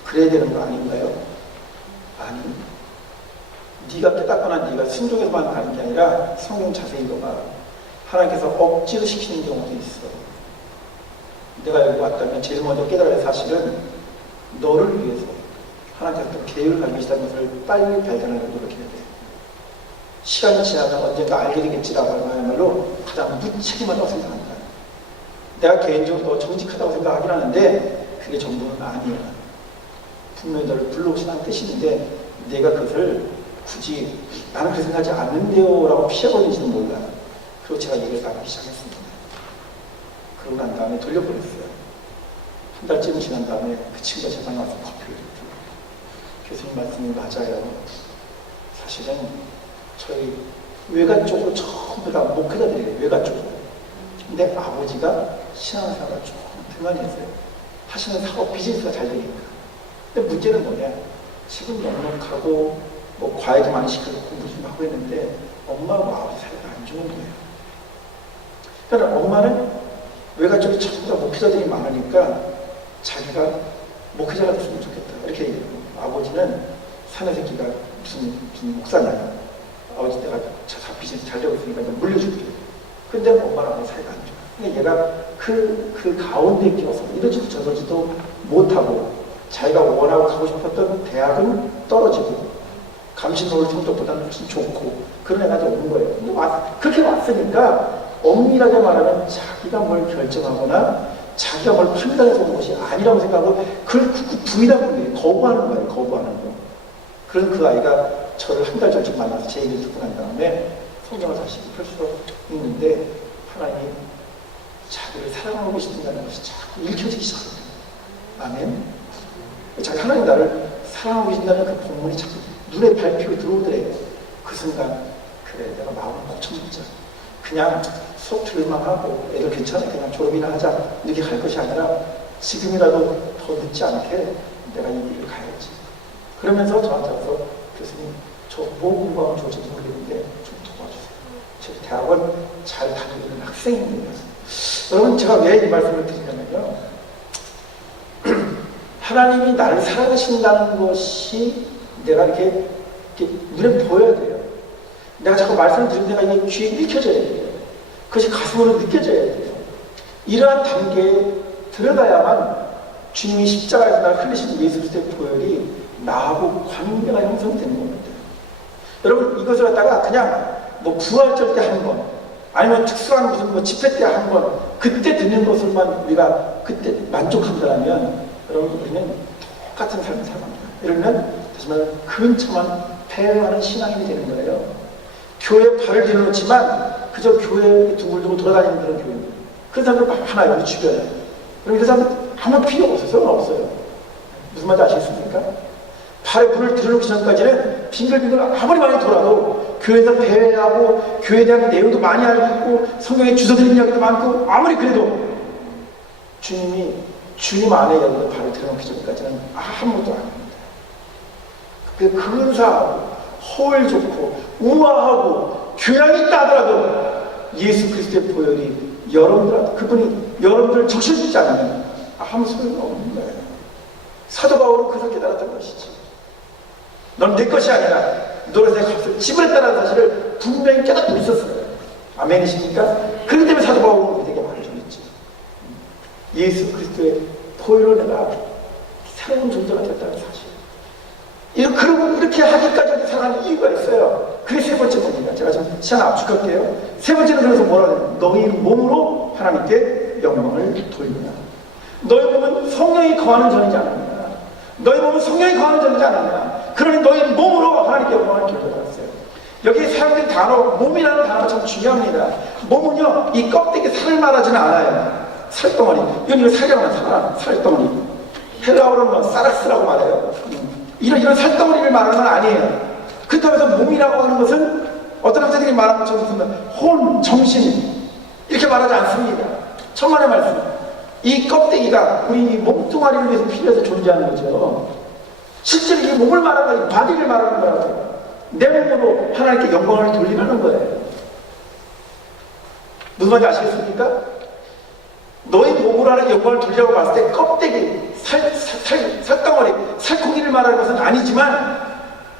그래야 되는 거 아닌가요? 아니 네가 깨닫거나 네가 순종해서만 가는 게 아니라 성경 자세히 읽어봐. 하나님께서 억지로 시키는 경우도 있어. 내가 여기 왔다면 제일 먼저 깨달아야 할 사실은 너를 위해서 하나님께서 또 계획을 가지고 계시다는 것을 빨리 발견하려고 노력해야 돼. 시간이 지나면 언젠가 알게 되겠지라고 하야말로 가장 무책임하다고 생각한다. 내가 개인적으로 정직하다고 생각하긴 하는데 그게 전부는 아니야. 분명히 너를 불러오시는 뜻인데 내가 그것을 굳이 나는 그렇게 생각하지 않는데요 라고 피해버리지는 몰라. 그리고 제가 얘기를 나누기 시작했습니다. 그러고 난 다음에 돌려보냈어요. 한 달쯤 지난 다음에 그 친구가 제 방에 와서 커피를 줬더니 교수님 말씀이 맞아요. 사실은 저희 외가 쪽으로 전부 다 목회자들이에요. 외가 쪽으로. 근데 아버지가 신앙생활을 조금 등한했어요. 하시는 사업 비즈니스가 잘 되니까. 근데 문제는 뭐냐. 지금 넉넉하고 뭐 과외도 많이 시켜서 공부 좀 하고 있는데 엄마하고 아버지 사이가 안 좋은 거예요. 그러니까 엄마는 외가 쪽에 전부 다 목회자들이 많으니까 자기가 목회자가 됐으면 좋겠다. 이렇게 얘기해요. 아버지는 사내 새끼가 무슨 목사냐. 아버지 내가 자 비즈니스 잘 되고 있으니까 물려줄게. 근데 엄마랑 아버지 사이가 안 좋아. 근데 얘가 그 가운데 끼어서 이러지도 저러지도 못하고 자기가 원하고 가고 싶었던 대학은 떨어지고 감신노를 성적보다는 훨씬 좋고 그런 애가 온 거예요. 근데 그렇게 왔으니까 엄밀하게 말하면 자기가 뭘 결정하거나 자기가 뭘 판단해서 온 것이 아니라고 생각하고 그걸 부인하는 거예요. 거부하는 거예요. 거부하는 거. 그래서 그 아이가 저를 한 달 전쯤 만나서 제 얘기를 듣고 난 다음에 성경을 다시 펼쳐 읽는데 하나님이 자기를 사랑하고 계신다는 것이 자꾸 읽혀지기 시작합니다. 아멘. 자기 하나님 나를 사랑하고 계신다는 그 본문이 자꾸 눈에 밟히고 들어오더래요. 그 순간 그래 내가 마음을 고쳐먹자. 그냥 수업 들을만 하고 애들 괜찮아 그냥 졸업이나 하자 이렇게 갈 것이 아니라 지금이라도 더 늦지 않게 내가 이 길을 가야지. 그러면서 저한테 와서 교수님 저 뭐 공부하면 좋을지 모르겠는데 좀 도와주세요. 제 대학원 잘 다니고 있는 학생입니다. 여러분 제가 왜 이 말씀을 드리냐면요. 하나님이 나를 사랑하신다는 것이 내가 이렇게 눈에 보여야 돼요. 내가 자꾸 말씀을 드린 데가 이게 귀에 읽혀져야 돼요. 그것이 가슴으로 느껴져야 돼요. 이러한 단계에 들어가야만 주님이 십자가에서 나를 흘리신 예수 그리스도의 보혈이 나하고 관계가 형성되는 겁니다. 여러분 이것을 갖다가 그냥 뭐 부활절 때 한 번, 아니면 특수한 무슨 뭐 집회 때 한 번, 그때 듣는 것을만 우리가 그때 만족한다면 여러분 우리는 똑같은 삶을 살아갑니다. 이러면 다시 말해 근처만 배회하는 신앙인이 되는 거예요. 교회에 발을 들여놓지만 그저 교회에 둥글둥글 돌아다니는 그런 교회입니다. 그런 사람들 많아요. 우리 주변에. 그럼 그 사람들 아무 필요가 없어요. 소용없어요. 무슨 말인지 아시겠습니까? 발에 불을 들여놓기 전까지는 빙글빙글 아무리 많이 돌아도 교회에서 배회하고 교회에 대한 내용도 많이 알고 있고 성경에 주소드린 이야기도 많고 아무리 그래도 주님이 주님 안에 여러분 발을 들여놓기 전까지는 아무것도 아닙니다. 그 근사하고 허울 좋고 우아하고 교양이 있다 하더라도 예수 그리스도의 보혈이 여러분들한테 그분이 여러분들을 적셔주지 않으면 아무 소용이 없는 거예요. 사도 바울은 그것을 깨달았던 것이지. 넌 내 것이 아니라 너를 내가 값을 지불했다는 사실을 분명히 깨닫고 있었어요. 아멘이십니까? 그렇기 때문에 사도 바울은 우리에게 말해주겠지. 예수 그리스도의 보혈로 내가 새로운 존재가 됐다는 사실. 이렇게 하기까지 살아가는 이유가 있어요. 그게 세 번째 겁니다. 제가 좀 시간 압축할게요. 세 번째는 그래서 뭐라고 해요? 너희 몸으로 하나님께 영광을 돌리라. 너희 몸은 성령이 거하는 전이지 않느냐. 너희 몸은 성령이 거하는 전이지 않느냐. 그러니 너희 몸으로 하나님께 영광을 돌려드렸어요. 여기 사용된 단어, 몸이라는 단어가 참 중요합니다. 몸은요, 이 껍데기 살을 말하지는 않아요. 살덩어리. 이건 살이라고 하는 살덩어리. 헬라어로는 뭐 사락스라고 말해요. 이런 살덩어리를 말하는 건 아니에요. 그렇다고 해서 몸이라고 하는 것은 어떤 학자들이 말하는 것처럼 무슨 혼, 정신 이렇게 말하지 않습니다. 천만의 말씀. 이 껍데기가 우리 몸뚱아리를 위해서 필요해서 존재하는 거죠. 실제로 이 몸을 말하는 거예요. 바디를 말하는 거라고요. 내 몸으로 하나님께 영광을 돌리라는 거예요. 무슨 말인지 아시겠습니까? 너희 몸으로 하나님께 영광을 돌리라고 봤을 때 껍데기, 살덩어리, 살코기를 말하는 것은 아니지만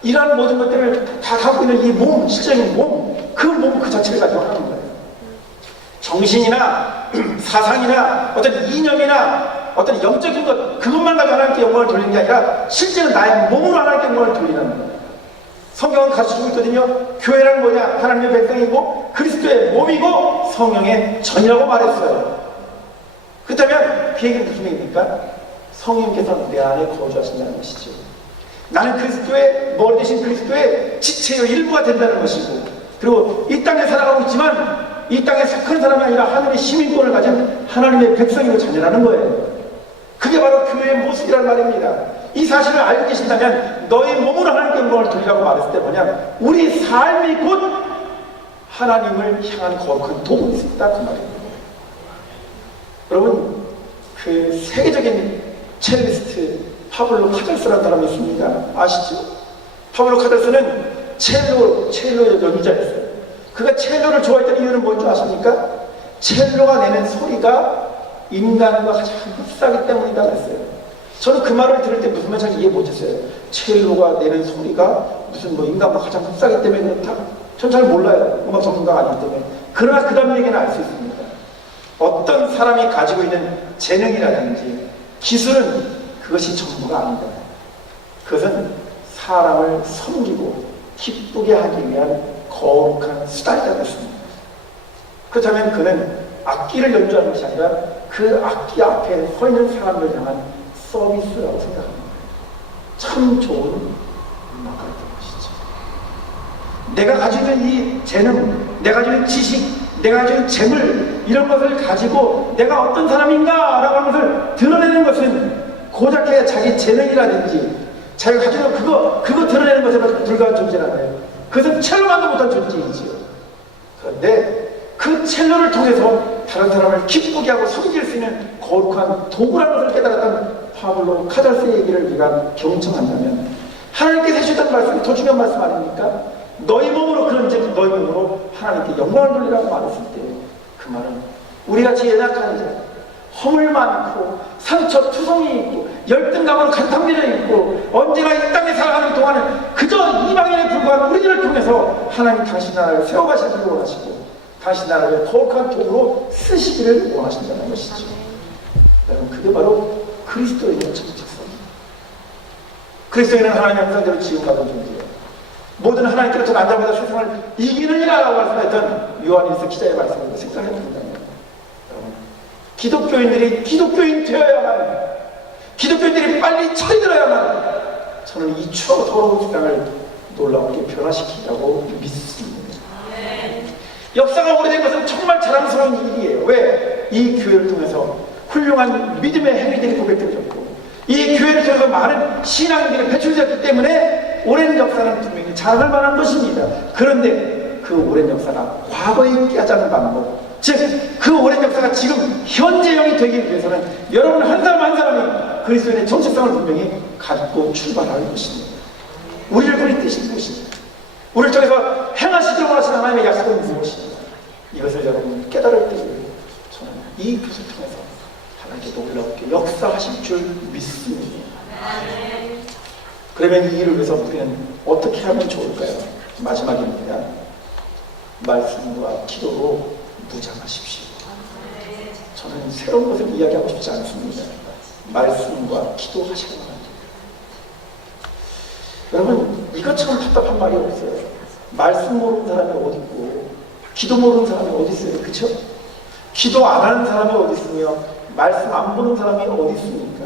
이러한 모든 것들을 다 갖고 있는 이 몸, 실제적인 몸, 그 몸 그 자체를 가지고 하는 거예요. 정신이나 사상이나 어떤 이념이나 어떤 영적인 것, 그것만 가지고 하나님께 영광을 돌리는 게 아니라 실제는 나의 몸으로 하나님께 영광을 돌리는 거예요. 성경은 가르쳐주고 있거든요. 교회란 뭐냐? 하나님의 백성이고 그리스도의 몸이고 성령의 전이라고 말했어요. 그렇다면 그 얘기는 무슨 얘기입니까? 성령께서 내 안에 거주하신다는 것이죠. 나는 그리스도의 머리 대신 그리스도의 지체의 일부가 된다는 것이고, 그리고 이 땅에 살아가고 있지만 이 땅에 속한 사람이 아니라 하늘의 시민권을 가진 하나님의 백성이고 자녀라는 거예요. 그게 바로 교회의 모습이라는 말입니다. 이 사실을 알고 계신다면 너의 몸으로 하나님께 영광을 돌리라고 말했을 때 뭐냐? 우리 삶이 곧 하나님을 향한 거룩한 도구일 수 있다 그 말입니다. 여러분, 그 세계적인 첼리스트 파블로 카잘스라는 사람이 있습니다. 아시죠? 파블로 카잘스는 첼로의 연주자였어요. 그가 첼로를 좋아했던 이유는 뭔지 아십니까? 첼로가 내는 소리가 인간과 가장 흡사하기 때문이다 그랬어요. 저는 그 말을 들을 때 무슨 말인지 잘 이해 못했어요. 첼로가 내는 소리가 무슨 뭐 인간과 가장 흡사하기 때문에 그렇다? 전 잘 몰라요. 음악 전문가가 아니기 때문에. 그러나 그 다음 얘기는 알 수 있습니다. 어떤 사람이 가지고 있는 재능이라든지 기술은 그것이 전부가 아니다. 그것은 사람을 섬기고 기쁘게 하기 위한 거룩한 수단이다 그랬습니다. 그렇다면 그는 악기를 연주하는 것이 아니라 그 악기 앞에 서 있는 사람을 향한 서비스라고 생각합니다. 참 좋은 음악가였던 것이죠. 내가 가지고 있는 이 재능, 내가 가지고 있는 지식, 내가 가지고 있는 재물, 이런 것을 가지고 내가 어떤 사람인가 라고 하는 것을 드러내는 것은 고작해 자기 재능이라든지 자기가 가지고 있는 그거 드러내는 것에 불과한 존재라는 거예요. 그것은 첼로만도 못한 존재이지요. 그런데 그 첼로를 통해서 다른 사람을 기쁘게 하고 섬길 수 있는 거룩한 도구라는 것을 깨달았던 파블로 카잘스의 얘기를 우리가 경청한다면 하나님께서 해주셨던 말씀이 더 중요한 말씀 아닙니까? 너희 몸으로 그런즉 너희 몸으로 하나님께 영광을 돌리라고 말했을 때 그 말은 우리같이 연약한 자, 허물 많고 상처 투성이 있고 열등감으로 가득 밀려 있고 언제나 이 땅에 살아가는 동안은 그저 이방인에 불과한 우리들을 통해서 하나님 당신 나라를 세워가시기를 원하시고 당신 나라를 거룩한 도구로 쓰시기를 원하신다는 것이죠. 여러분, 그게 바로 그리스도인의 정체성입니다. 그리스도인은 하나님의 형상대로 지음받은 존재예요. 모든 하나님께로부터 난 자마다 세상을 이기느니라라고 말씀했던 요한일서 기자의 말씀을 생각해 본다면, 여러분, 기독교인들이 기독교인 되어야만, 기독교인들이 빨리 처리들어야만 저는 이 추억 더러운 세상을 놀라우게 변화시키라고 믿습니다. 역사가 오래된 것은 정말 자랑스러운 일이에요. 왜? 이 교회를 통해서 훌륭한 믿음의 행위들이 고백되어졌고 이 교회를 통해서 많은 신앙들이 배출되었기 때문에 오랜 역사는 분명히 자랑할 만한 것입니다. 그런데 그 오랜 역사가 과거에 있게 하자는 방법, 즉 그 오랜 역사가 지금 현재형이 되기 위해서는 여러분 한 사람 한 사람이 그리스도인의 정체성을 분명히 갖고 출발할 것입니다. 우리를 부르짖으신 것입니다. 우리를 통해서 행하시도록 하시는 하나님의 약속은 무엇입니까? 이것을 여러분 깨달을 때 저는 이 교수를 통해서 하나님께 놀랍게 역사하실 줄 믿습니다. 그러면 이 일을 위해서 우리는 어떻게 하면 좋을까요? 마지막입니다. 말씀과 기도로 무장하십시오. 저는 새로운 것을 이야기하고 싶지 않습니다. 말씀과 기도하시는 겁니다. 여러분 이것처럼 답답한 말이 없어요. 말씀 모르는 사람이 어디 있고 기도 모르는 사람이 어디 있어요? 그렇죠? 기도 안 하는 사람이 어디 있으며 말씀 안 보는 사람이 어디 있습니까?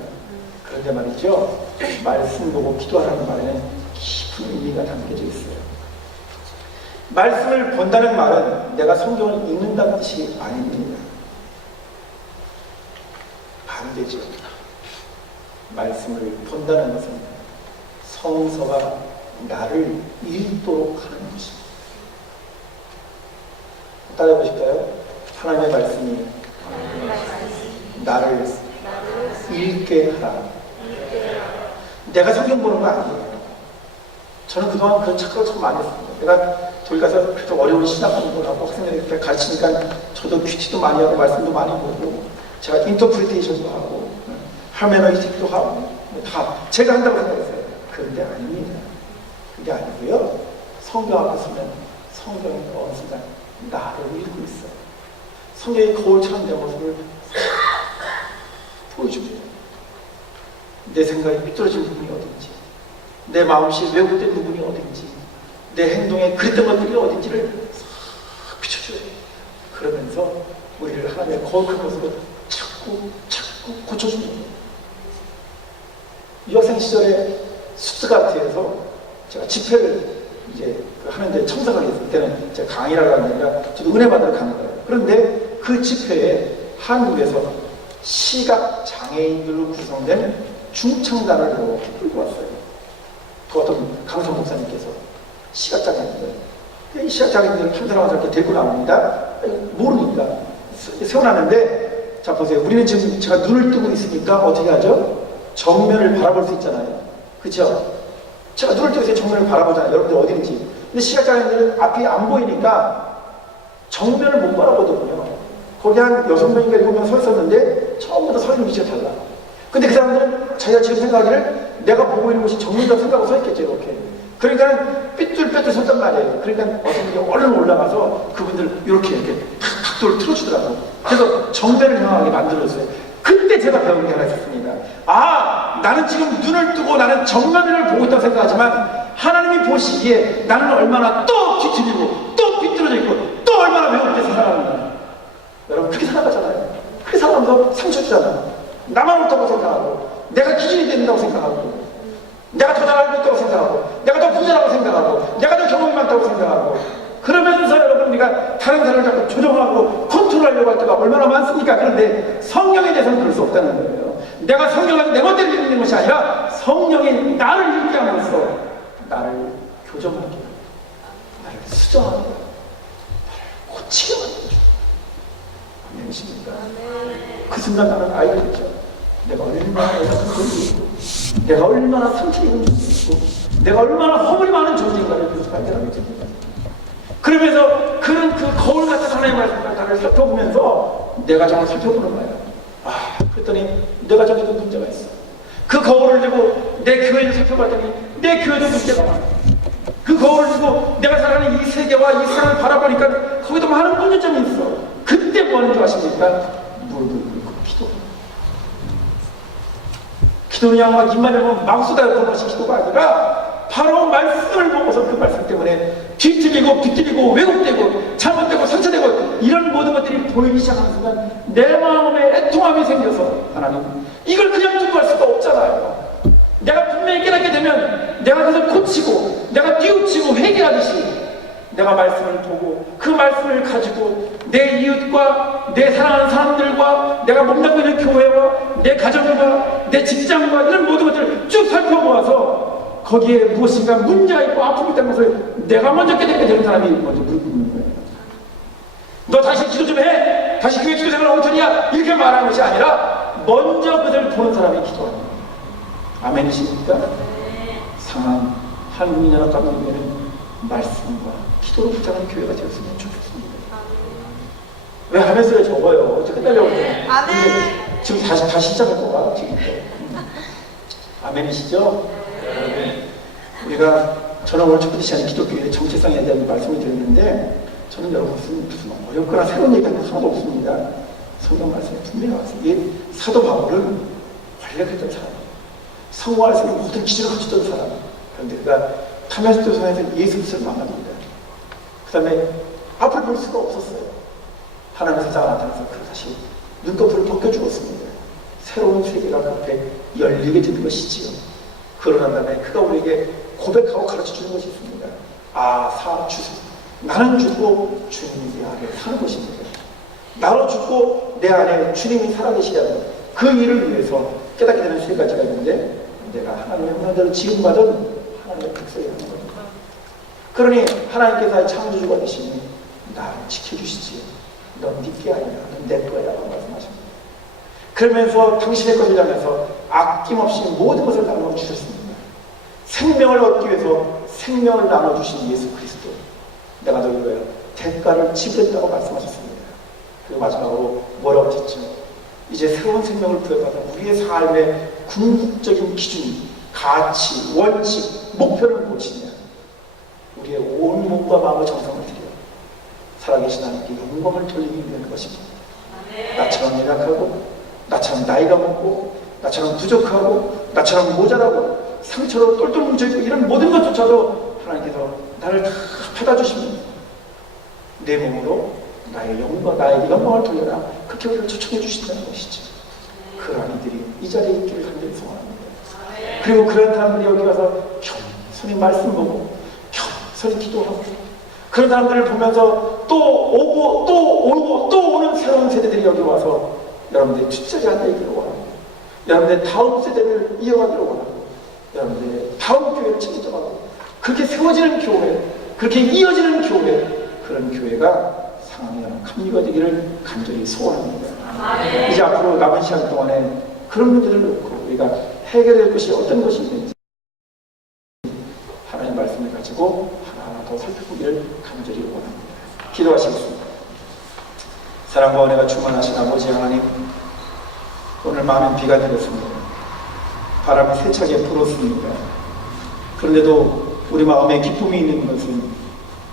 그런데 말이죠, 말씀 보고 기도하라는 말에는 깊은 의미가 담겨져 있어요. 말씀을 본다는 말은 내가 성경을 읽는다는 뜻이 아닙니다. 반대죠. 말씀을 본다는 것은 성서가 나를 읽도록 하는 것입니다. 따라해 보실까요? 하나님의 말씀이 나를 읽게 하라. 내가 성경 보는 거 아니에요. 저는 그동안 그런 착각을 참 많이 했습니다. 내가 저기 가서 그렇게 어려운 신학 공부를 하고 학생들에게 가르치니까 저도 퀴즈도 많이 하고 말씀도 많이 보고 제가 인터프리테이션도 하고 하메너이틱도 하고 다 제가 한다고 생각했어요. 그런데 아닙니다. 그게 아니고요. 성경 앞에 서면 성경이 어느 순간 나를 읽고 있어요. 성경이 거울처럼 내 모습을 보여줍니다. 내 생각이 삐뚤어진 부분이 어딘지, 내 마음씨 왜곡된 부분이 어딘지, 내 행동에 그랬던 것들이 어딘지를 싹 비춰줘요. 그러면서 우리를 하나님의 거룩한 모습으로 자꾸 고쳐줍니다. 유학생 시절에 스투트가르트에서 제가 집회를 이제 하는데 청사가 있을 때는 제가 강의를 하는 게 아니라 저도 은혜 받으러 가는 거예요. 그런데 그 집회에 한국에서 시각 장애인들로 구성된 중창단을 이렇게 끌고 왔어요. 그 어떤 강성 목사님께서 시각장애인들, 이 시각장애인들을 한 사람 이렇게 데리고 나옵니다. 모르니까 세워놨는데, 자 보세요. 우리는 지금 제가 눈을 뜨고 있으니까 어떻게 하죠? 정면을 바라볼 수 있잖아요. 그렇죠? 제가 눈을 뜨고 있으면 정면을 바라보잖아요. 여러분들 어딘지. 근데 시각장애인들은 앞이 안 보이니까 정면을 못 바라보거든요. 거기 한 6명인가 7명 서 있었는데 처음부터 서 있는 위치가 달라. 근데 그 사람들은 자기가 지금 생각하기를 내가 보고 있는 곳이 정면이라고 생각하고 서 있겠죠. 이렇게. 그러니까 삐뚤빼뚤 섰단 말이에요. 그러니까 어떤 분이 얼른 올라가서 그분들 이렇게 각도를 틀어주더라고요. 그래서 정면을 향하게 만들어줬어요. 그때 제가 배운 게 하나 있었습니다. 아, 나는 지금 눈을 뜨고 나는 정면을 보고 있다고 생각하지만 하나님이 보시기에 나는 얼마나 또 뒤틀리고 또 삐뚤어져 있고 또 얼마나 왜곡돼서 살아가는가. 여러분 그렇게 살아가잖아요. 그렇게 살아가면서 상처 주잖아요. 나만 옳다고 생각하고 내가 기준이 된다고 생각하고 내가 더 잘 알고 있다고 생각하고 내가 더 부자라고 생각하고 내가 더 경험이 많다고 생각하고 그러면서 여러분 우리가 다른 사람을 자꾸 조정하고 컨트롤하려고 할 때가 얼마나 많습니까? 그런데 성령에 대해서는 그럴 수 없다는 거예요. 내가 성령을 내 멋대로 읽는 것이 아니라 성령이 나를 읽게 함으로써 나를 교정하게 나를 수정하게 나를 고치게 만들어줘. 아멘이십니까? 그 순간 나는 알게 됐죠. 내가 얼마나 연약한 존재이고 내가 얼마나 상처 입은 존재이고 내가 얼마나 허물이 많은 존재인가를 발견하게 됩니다. 그러면서 그런 그 거울 같은 하나님의 말씀을 나를 살펴보면서 내가 정말 살펴보는 거예요. 아, 그랬더니 내가 저기도 문제가 있어. 그 거울을 들고 내 교회를 살펴봤더니 내 교회도 문제가 많아. 그 거울을 들고 내가 살아가는 이 세계와 이 세상을 바라보니까 거기도 많은 문제점이 있어. 그때 뭐 하는 줄 아십니까? 무릎을 꿇고 기도합니다. 기도는 그냥 막 입만 열면 막 쏟아내는 것이 기도가 아니라 바로 말씀을 보고서 그 말씀 때문에 뒤틀리고 비틀리고 왜곡되고 잘못되고 상처되고 이런 모든 것들이 보이기 시작하는 순간 내 마음에 애통함이 생겨서 하나님 이걸 그냥 두고 갈 수가 없잖아요. 내가 분명히 깨닫게 되면 내가 그것을 고치고 내가 뉘우치고 회개하듯이 내가 말씀을 보고 그 말씀을 가지고 내 이웃과 내 사랑하는 사람들과 내가 몸담고 있는 교회와 내 가정과 내 직장과 이런 모든 것들을 쭉 살펴보아서 거기에 무엇인가 문제가 있고 아픔이 있다는 것을 내가 먼저 깨닫게 되는 사람이 먼저 물는 거예요. 너 다시 기도 좀 해! 다시 교회 기도 생활 엉터리야! 이렇게 말하는 것이 아니라 먼저 그들을 보는 사람이 기도하는 거예요. 아멘이십니까? 상한 한국민연합 감독님은 말씀과 기도로 붙잡는 교회가 되었으면 좋겠습니다. 왜 하면서요 적어요? 어떻게 끝나려고 그래? 지금 다시 시작할 거야 지금. 아멘이시죠? 우리가 저는 오늘 첫 번째 시간에 기독교의 정체성에 대한 말씀을 드렸는데 저는 여러분 무슨 어렵거나 새로운 얘기하는 거 하나도 없습니다. 성경 말씀에 분명히 왔습니다. 사도 바울은 원래 그랬던 사람, 성화에서는 모든 기준을 갖추던 사람. 그런데 그가 다메스크에서 예수 그리스도를 만납니다. 그 다음에 앞을 볼 수가 없었어요. 하나님의 세상을 나타나서 그를 다시 눈꺼풀을 벗겨주었습니다. 새로운 세계가 그 앞에 열리게 되는 것이지요. 그러고 난 다음에 그가 우리에게 고백하고 가르쳐주는 것이 있습니다. 나는 죽고 주님이 내 안에 사는 것입니다. 나로 죽고 내 안에 주님이 살아계시다는 그 일을 위해서 깨닫게 되는 세 가지가 있는데 내가 하나님의 문화대로 지음받은 하나님의 백성이라는 겁니다. 그러니 하나님께서 창조주가 되시니 나를 지켜주시지. 넌 네게 아니라 넌 내 거야 라고 말씀하십니다. 그러면서 당신의 것을 향해서 아낌없이 모든 것을 나눠주셨습니다. 생명을 얻기 위해서 생명을 나눠주신 예수 그리스도, 내가 너를 위하여 대가를 지불했다고 말씀하셨습니다. 그리고 마지막으로 뭐라고 하셨죠? 이제 새로운 생명을 부여받아 우리의 삶의 궁극적인 기준, 가치, 원칙, 목표를 무엇이냐? 우리의 온 몸과 마음과 정성을 들여 살아계신 하나님께 영광을 돌리기 위한 것입니다. 나처럼 연약하고, 나처럼 나이가 먹고, 나처럼 부족하고, 나처럼 모자라고, 상처로 똘똘 뭉쳐있고 이런 모든 것조차도 하나님께서 나를 다 받아주십니다. 내 몸으로 나의 영과 나에게 영광을 돌려라. 그렇게 우리를 초청해 주신다는 것이죠. 그러한 이들이 이 자리에 있기를 간절히 소원합니다. 그리고 그런 사람들이 여기 와서 겸손히 말씀 보고 겸손히 기도하고 그런 사람들을 보면서 또 오고 또 오고 또 오는 새로운 세대들이 여기 와서 여러분들의 뒷자리에 앉아있기를 원합니다. 여러분들의 다음 세대를 이어가기를 원합니다. 여러분들의 다음 교회를 책임져가고 그렇게 세워지는 교회, 그렇게 이어지는 교회, 그런 교회가 상황이 합리가 되기를 간절히 소원합니다. 이제 앞으로 남은 시간 동안에 그런 문제를 놓고 우리가 해결할 것이 어떤 것이 있는지 하나님의 말씀을 가지고 하나하나 더 살펴보기를 간절히 원합니다. 기도하시겠습니다. 사랑과 은혜가 충만하신 아버지 하나님, 오늘 많은 비가 내렸습니다. 바람이 세차게 불었습니다. 그런데도 우리 마음에 기쁨이 있는 것은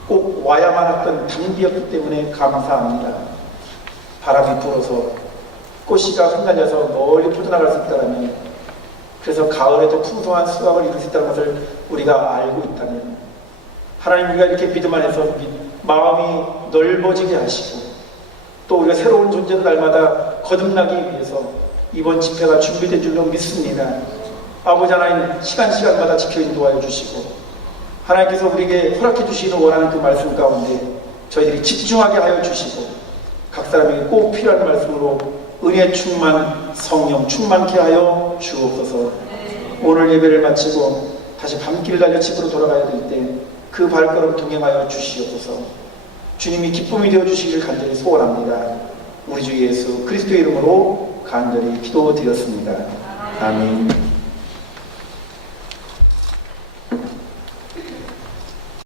꼭 와야만 했던 단비였기 때문에 감사합니다. 바람이 불어서 꽃씨가 흩날려서 멀리 퍼져나갈 수 있다면, 그래서 가을에도 풍성한 수확을 이룰 수 있다는 것을 우리가 알고 있다면, 하나님 우리가 이렇게 믿음 안에서 마음이 넓어지게 하시고 또 우리가 새로운 존재로 날마다 거듭나기 위해서 이번 집회가 준비된 줄로 믿습니다. 아버지 하나님, 시간마다 지켜 인도하여 주시고 하나님께서 우리에게 허락해 주시기를 원하는 그 말씀 가운데 저희들이 집중하게 하여 주시고 각 사람에게 꼭 필요한 말씀으로 은혜 충만, 성령 충만케 하여 주옵소서. 오늘 예배를 마치고 다시 밤길 달려 집으로 돌아가야 될 때 그 발걸음 동행하여 주시옵소서. 주님이 기쁨이 되어 주시기를 간절히 소원합니다. 우리 주 예수 그리스도의 이름으로 간절히 기도드렸습니다. 아멘.